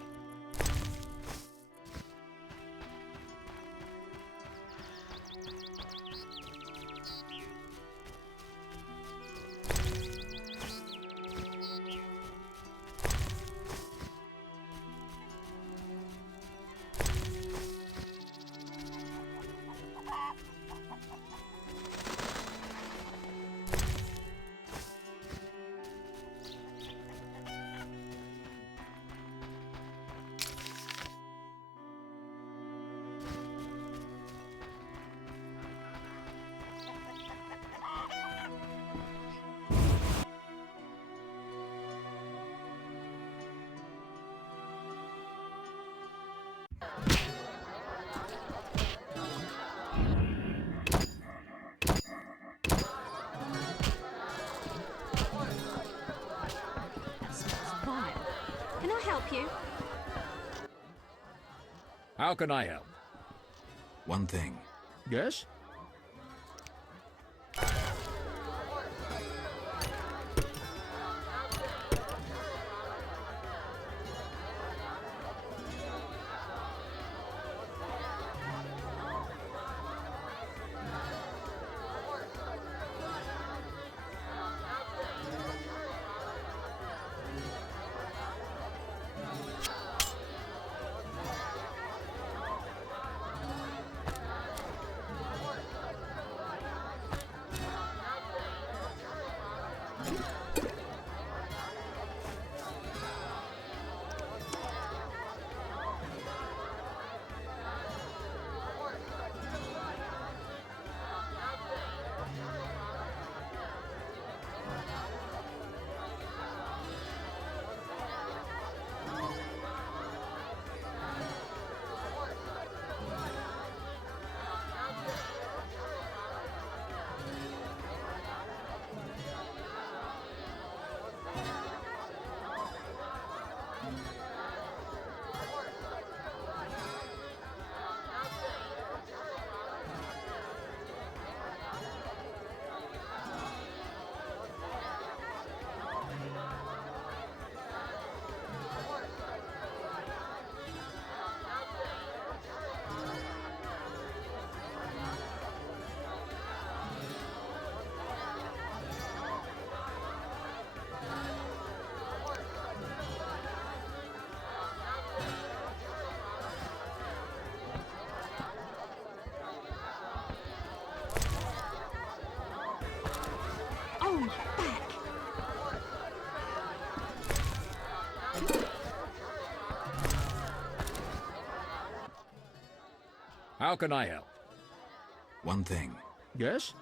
Can I help you? How can I help? One thing. Yes? Oh, my back! How can I help? One thing. Yes?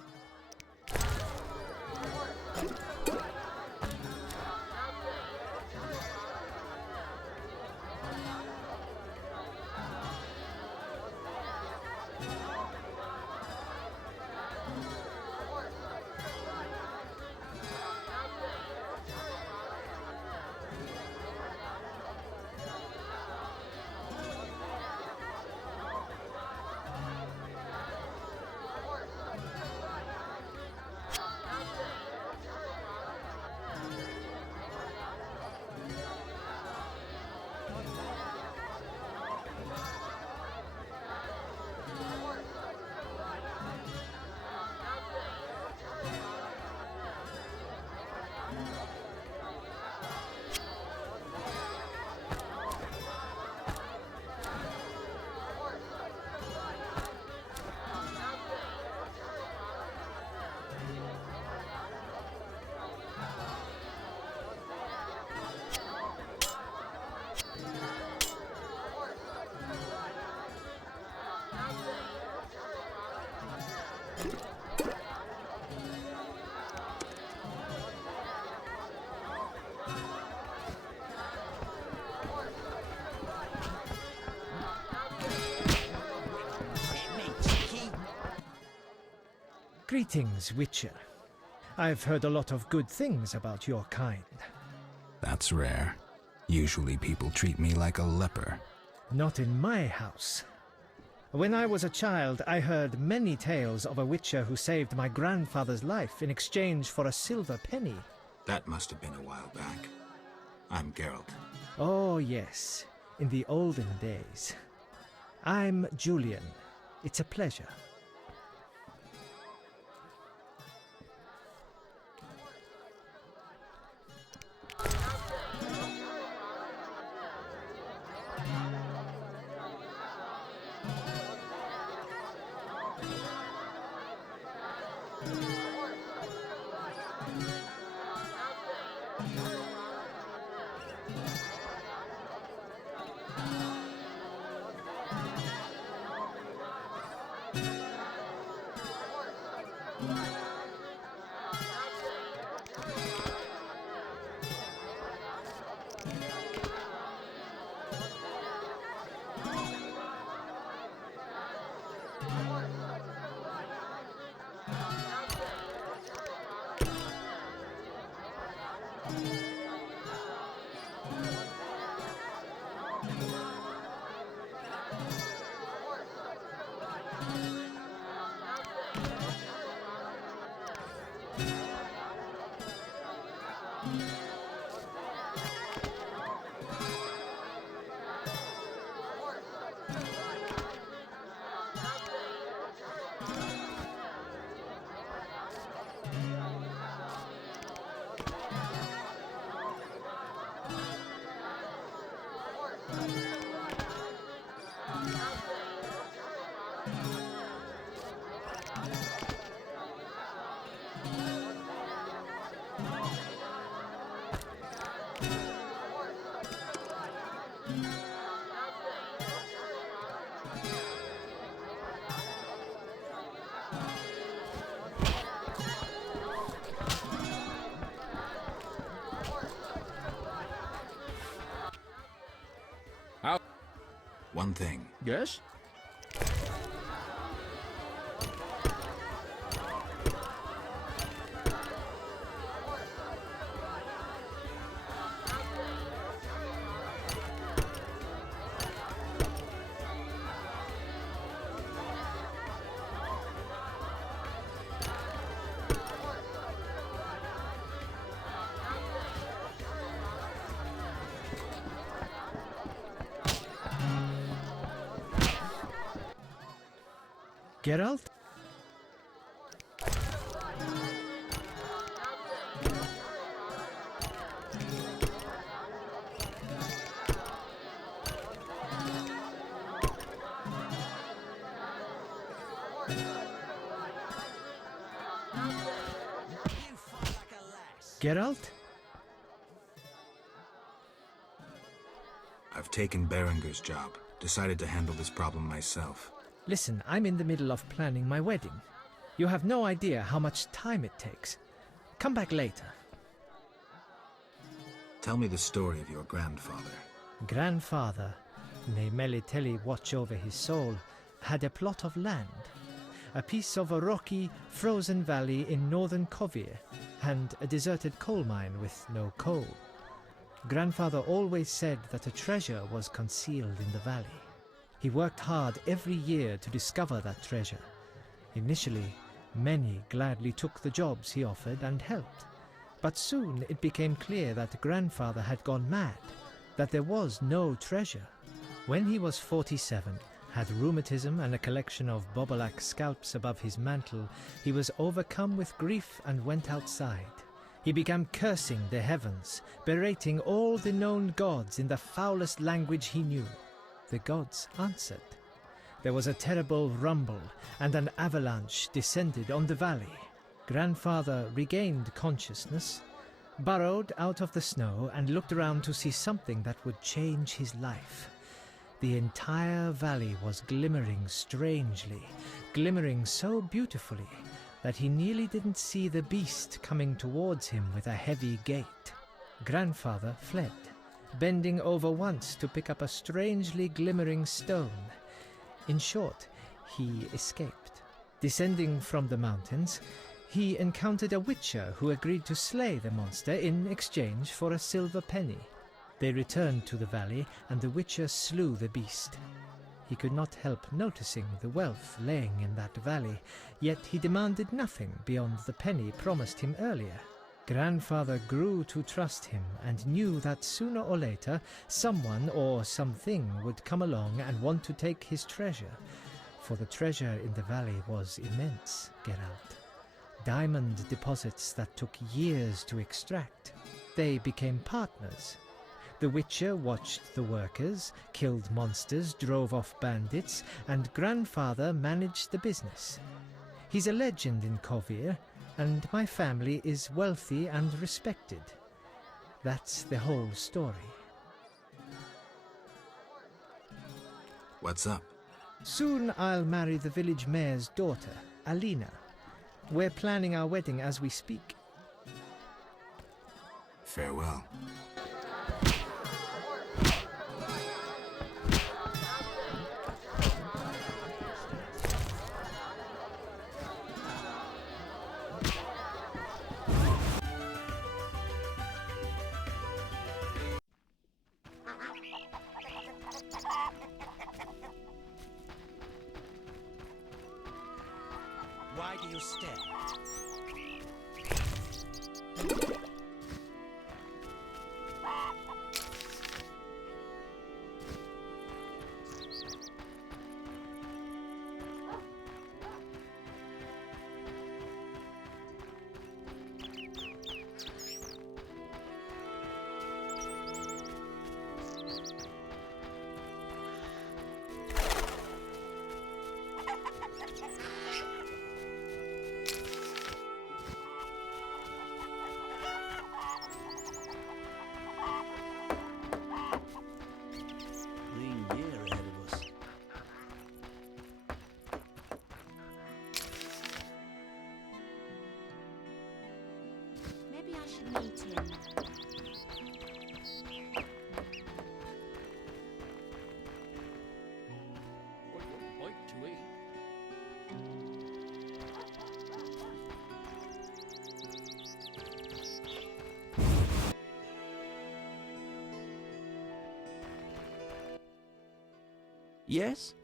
Greetings, Witcher. I've heard a lot of good things about your kind. That's rare. Usually people treat me like a leper. Not in my house. When I was a child, I heard many tales of a Witcher who saved my grandfather's life in exchange for a silver penny. That must have been a while back. I'm Geralt. Oh, yes. In the olden days. I'm Julian. It's a pleasure. One thing. Yes? Geralt? Geralt? I've taken Berenger's job. Decided to handle this problem myself. Listen, I'm in the middle of planning my wedding. You have no idea how much time it takes. Come back later. Tell me the story of your grandfather. Grandfather, may Melitele watch over his soul, had a plot of land. A piece of a rocky, frozen valley in northern Kovir, and a deserted coal mine with no coal. Grandfather always said that a treasure was concealed in the valley. He worked hard every year to discover that treasure. Initially, many gladly took the jobs he offered and helped. But soon it became clear that Grandfather had gone mad, that there was no treasure. When he was 47, had rheumatism and a collection of Bobolak scalps above his mantle, he was overcome with grief and went outside. He began cursing the heavens, berating all the known gods in the foulest language he knew. The gods answered. There was a terrible rumble, and an avalanche descended on the valley. Grandfather regained consciousness, burrowed out of the snow, and looked around to see something that would change his life. The entire valley was glimmering strangely, glimmering so beautifully that he nearly didn't see the beast coming towards him with a heavy gait. Grandfather fled, bending over once to pick up a strangely glimmering stone. In short, he escaped. Descending from the mountains, he encountered a witcher who agreed to slay the monster in exchange for a silver penny. They returned to the valley, and the witcher slew the beast. He could not help noticing the wealth laying in that valley, yet he demanded nothing beyond the penny promised him earlier. Grandfather grew to trust him and knew that sooner or later someone or something would come along and want to take his treasure, for the treasure in the valley was immense, Geralt. Diamond deposits that took years to extract. They became partners. The Witcher watched the workers, killed monsters, drove off bandits, and Grandfather managed the business. He's a legend in Kovir, and my family is wealthy and respected. That's the whole story. What's up? Soon I'll marry the village mayor's daughter, Alina. We're planning our wedding as we speak. Farewell. Why do you stare? Lean year ahead of us. Maybe I should meet him. What you'd like to eat? Yes?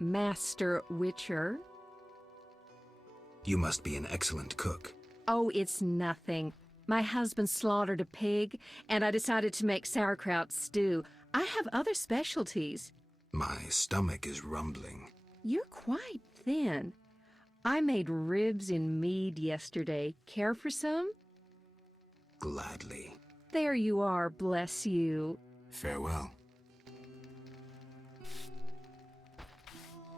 Master Witcher. You must be an excellent cook. Oh, it's nothing. My husband slaughtered a pig, and I decided to make sauerkraut stew. I have other specialties. My stomach is rumbling. You're quite thin. I made ribs in mead yesterday. Care for some? Gladly. There you are, bless you. Farewell.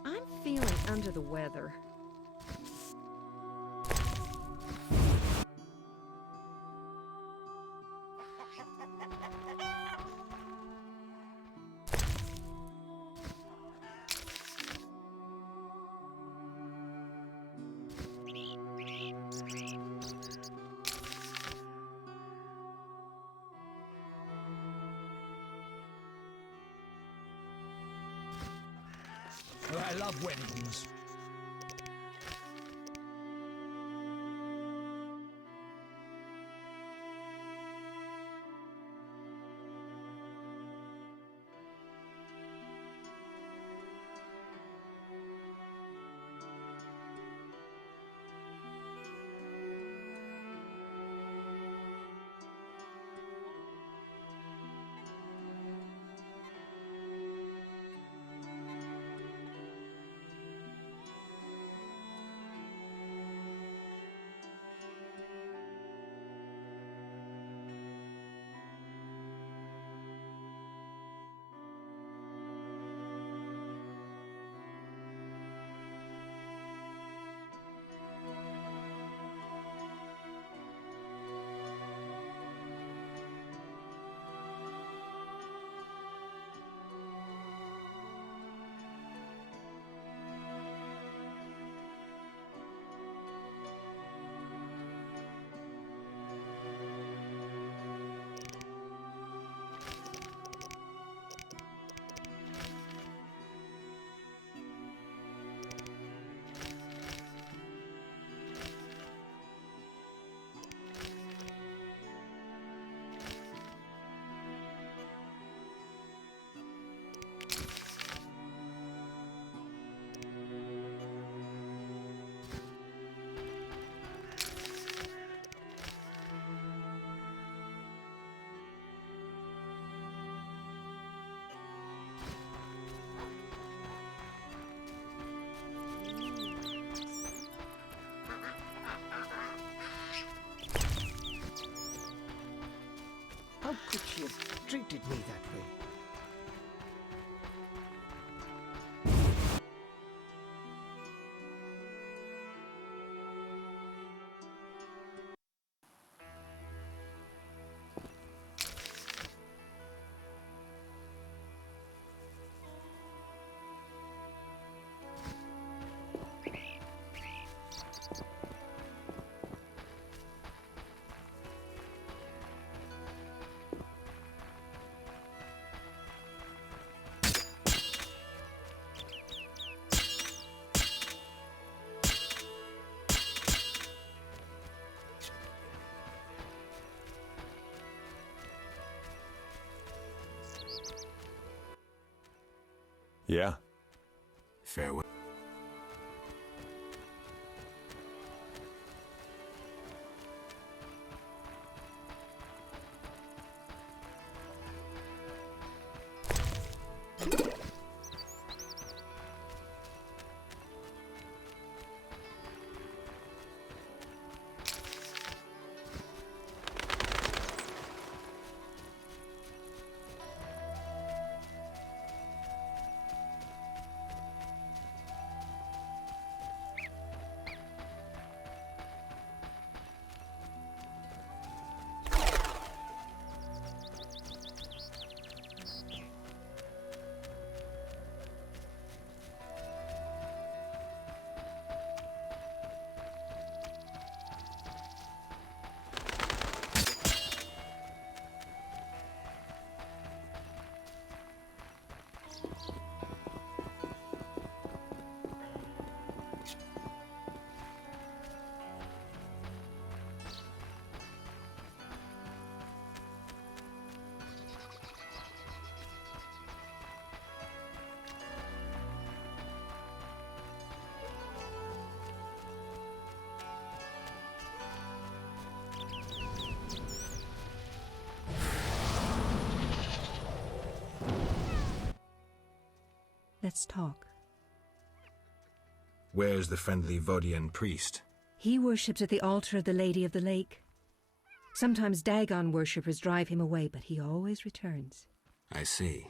I'm feeling under the weather. I love weddings. treated me that way. Yeah? Farewell. Let's talk. Where's the friendly Vodian priest? He worships at the altar of the Lady of the Lake. Sometimes Dagon worshippers drive him away, but he always returns. I see.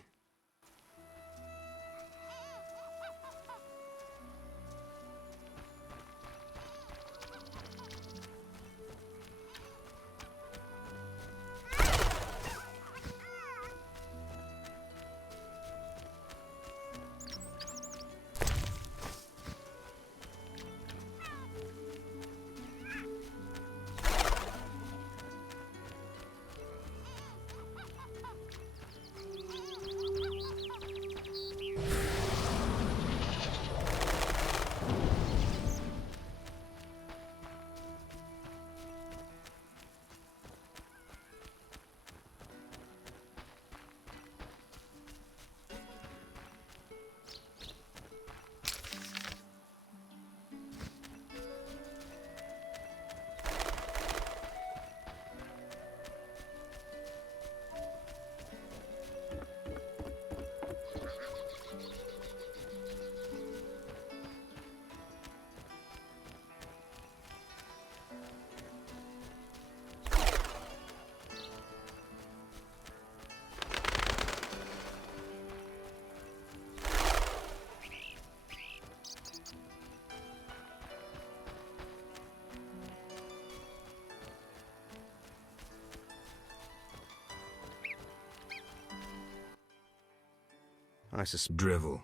I suspect. Drivel.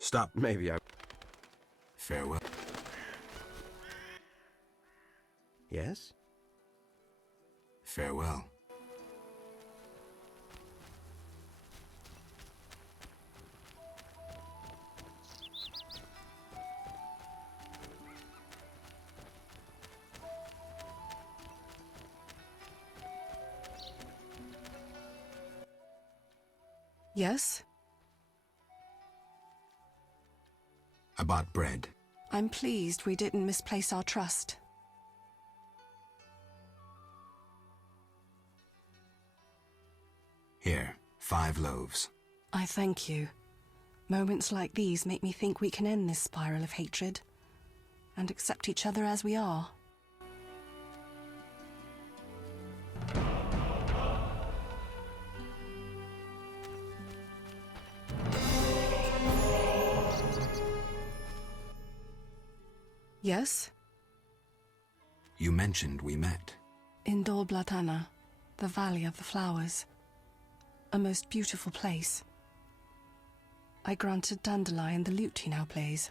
Stop. Maybe I. Farewell. Yes? Farewell. Yes? I bought bread. I'm pleased we didn't misplace our trust. Here, 5 loaves. I thank you. Moments like these make me think we can end this spiral of hatred and accept each other as we are. Yes? You mentioned we met. In Dol Blatana, the Valley of the Flowers. A most beautiful place. I granted Dandelion the lute he now plays.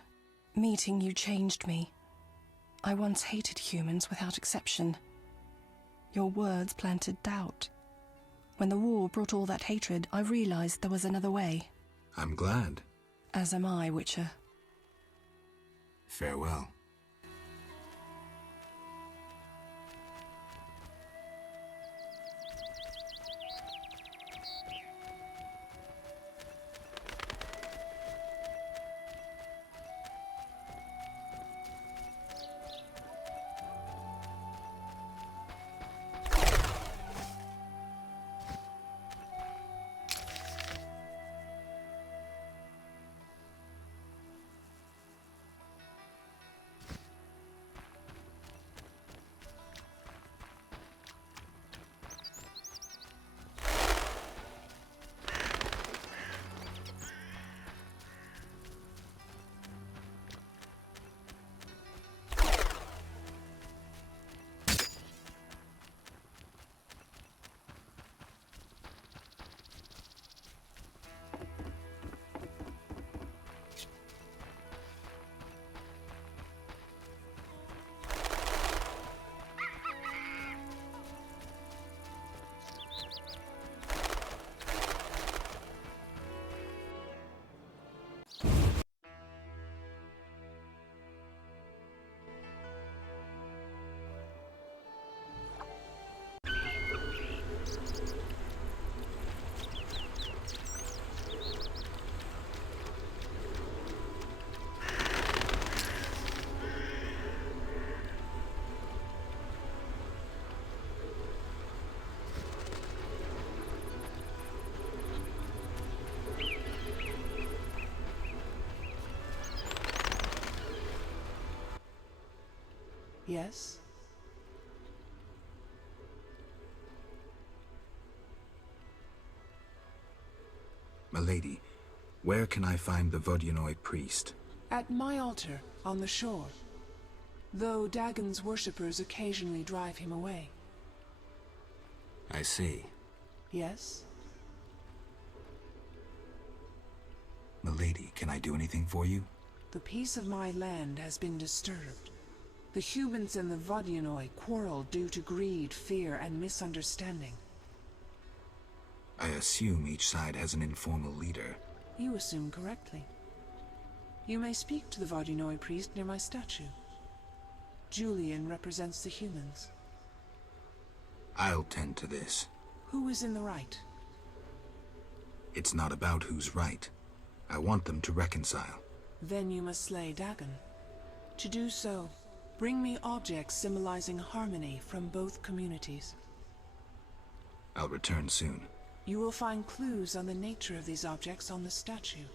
Meeting you changed me. I once hated humans without exception. Your words planted doubt. When the war brought all that hatred, I realized there was another way. I'm glad. As am I, Witcher. Farewell. Yes? Milady, where can I find the Vodyanoi priest? At my altar, on the shore. Though Dagon's worshippers occasionally drive him away. I see. Yes? Milady, can I do anything for you? The peace of my land has been disturbed. The humans and the Vodyanoi quarrel due to greed, fear, and misunderstanding. I assume each side has an informal leader. You assume correctly. You may speak to the Vodyanoi priest near my statue. Julian represents the humans. I'll tend to this. Who is in the right? It's not about who's right. I want them to reconcile. Then you must slay Dagon. To do so, bring me objects symbolizing harmony from both communities. I'll return soon. You will find clues on the nature of these objects on the statue.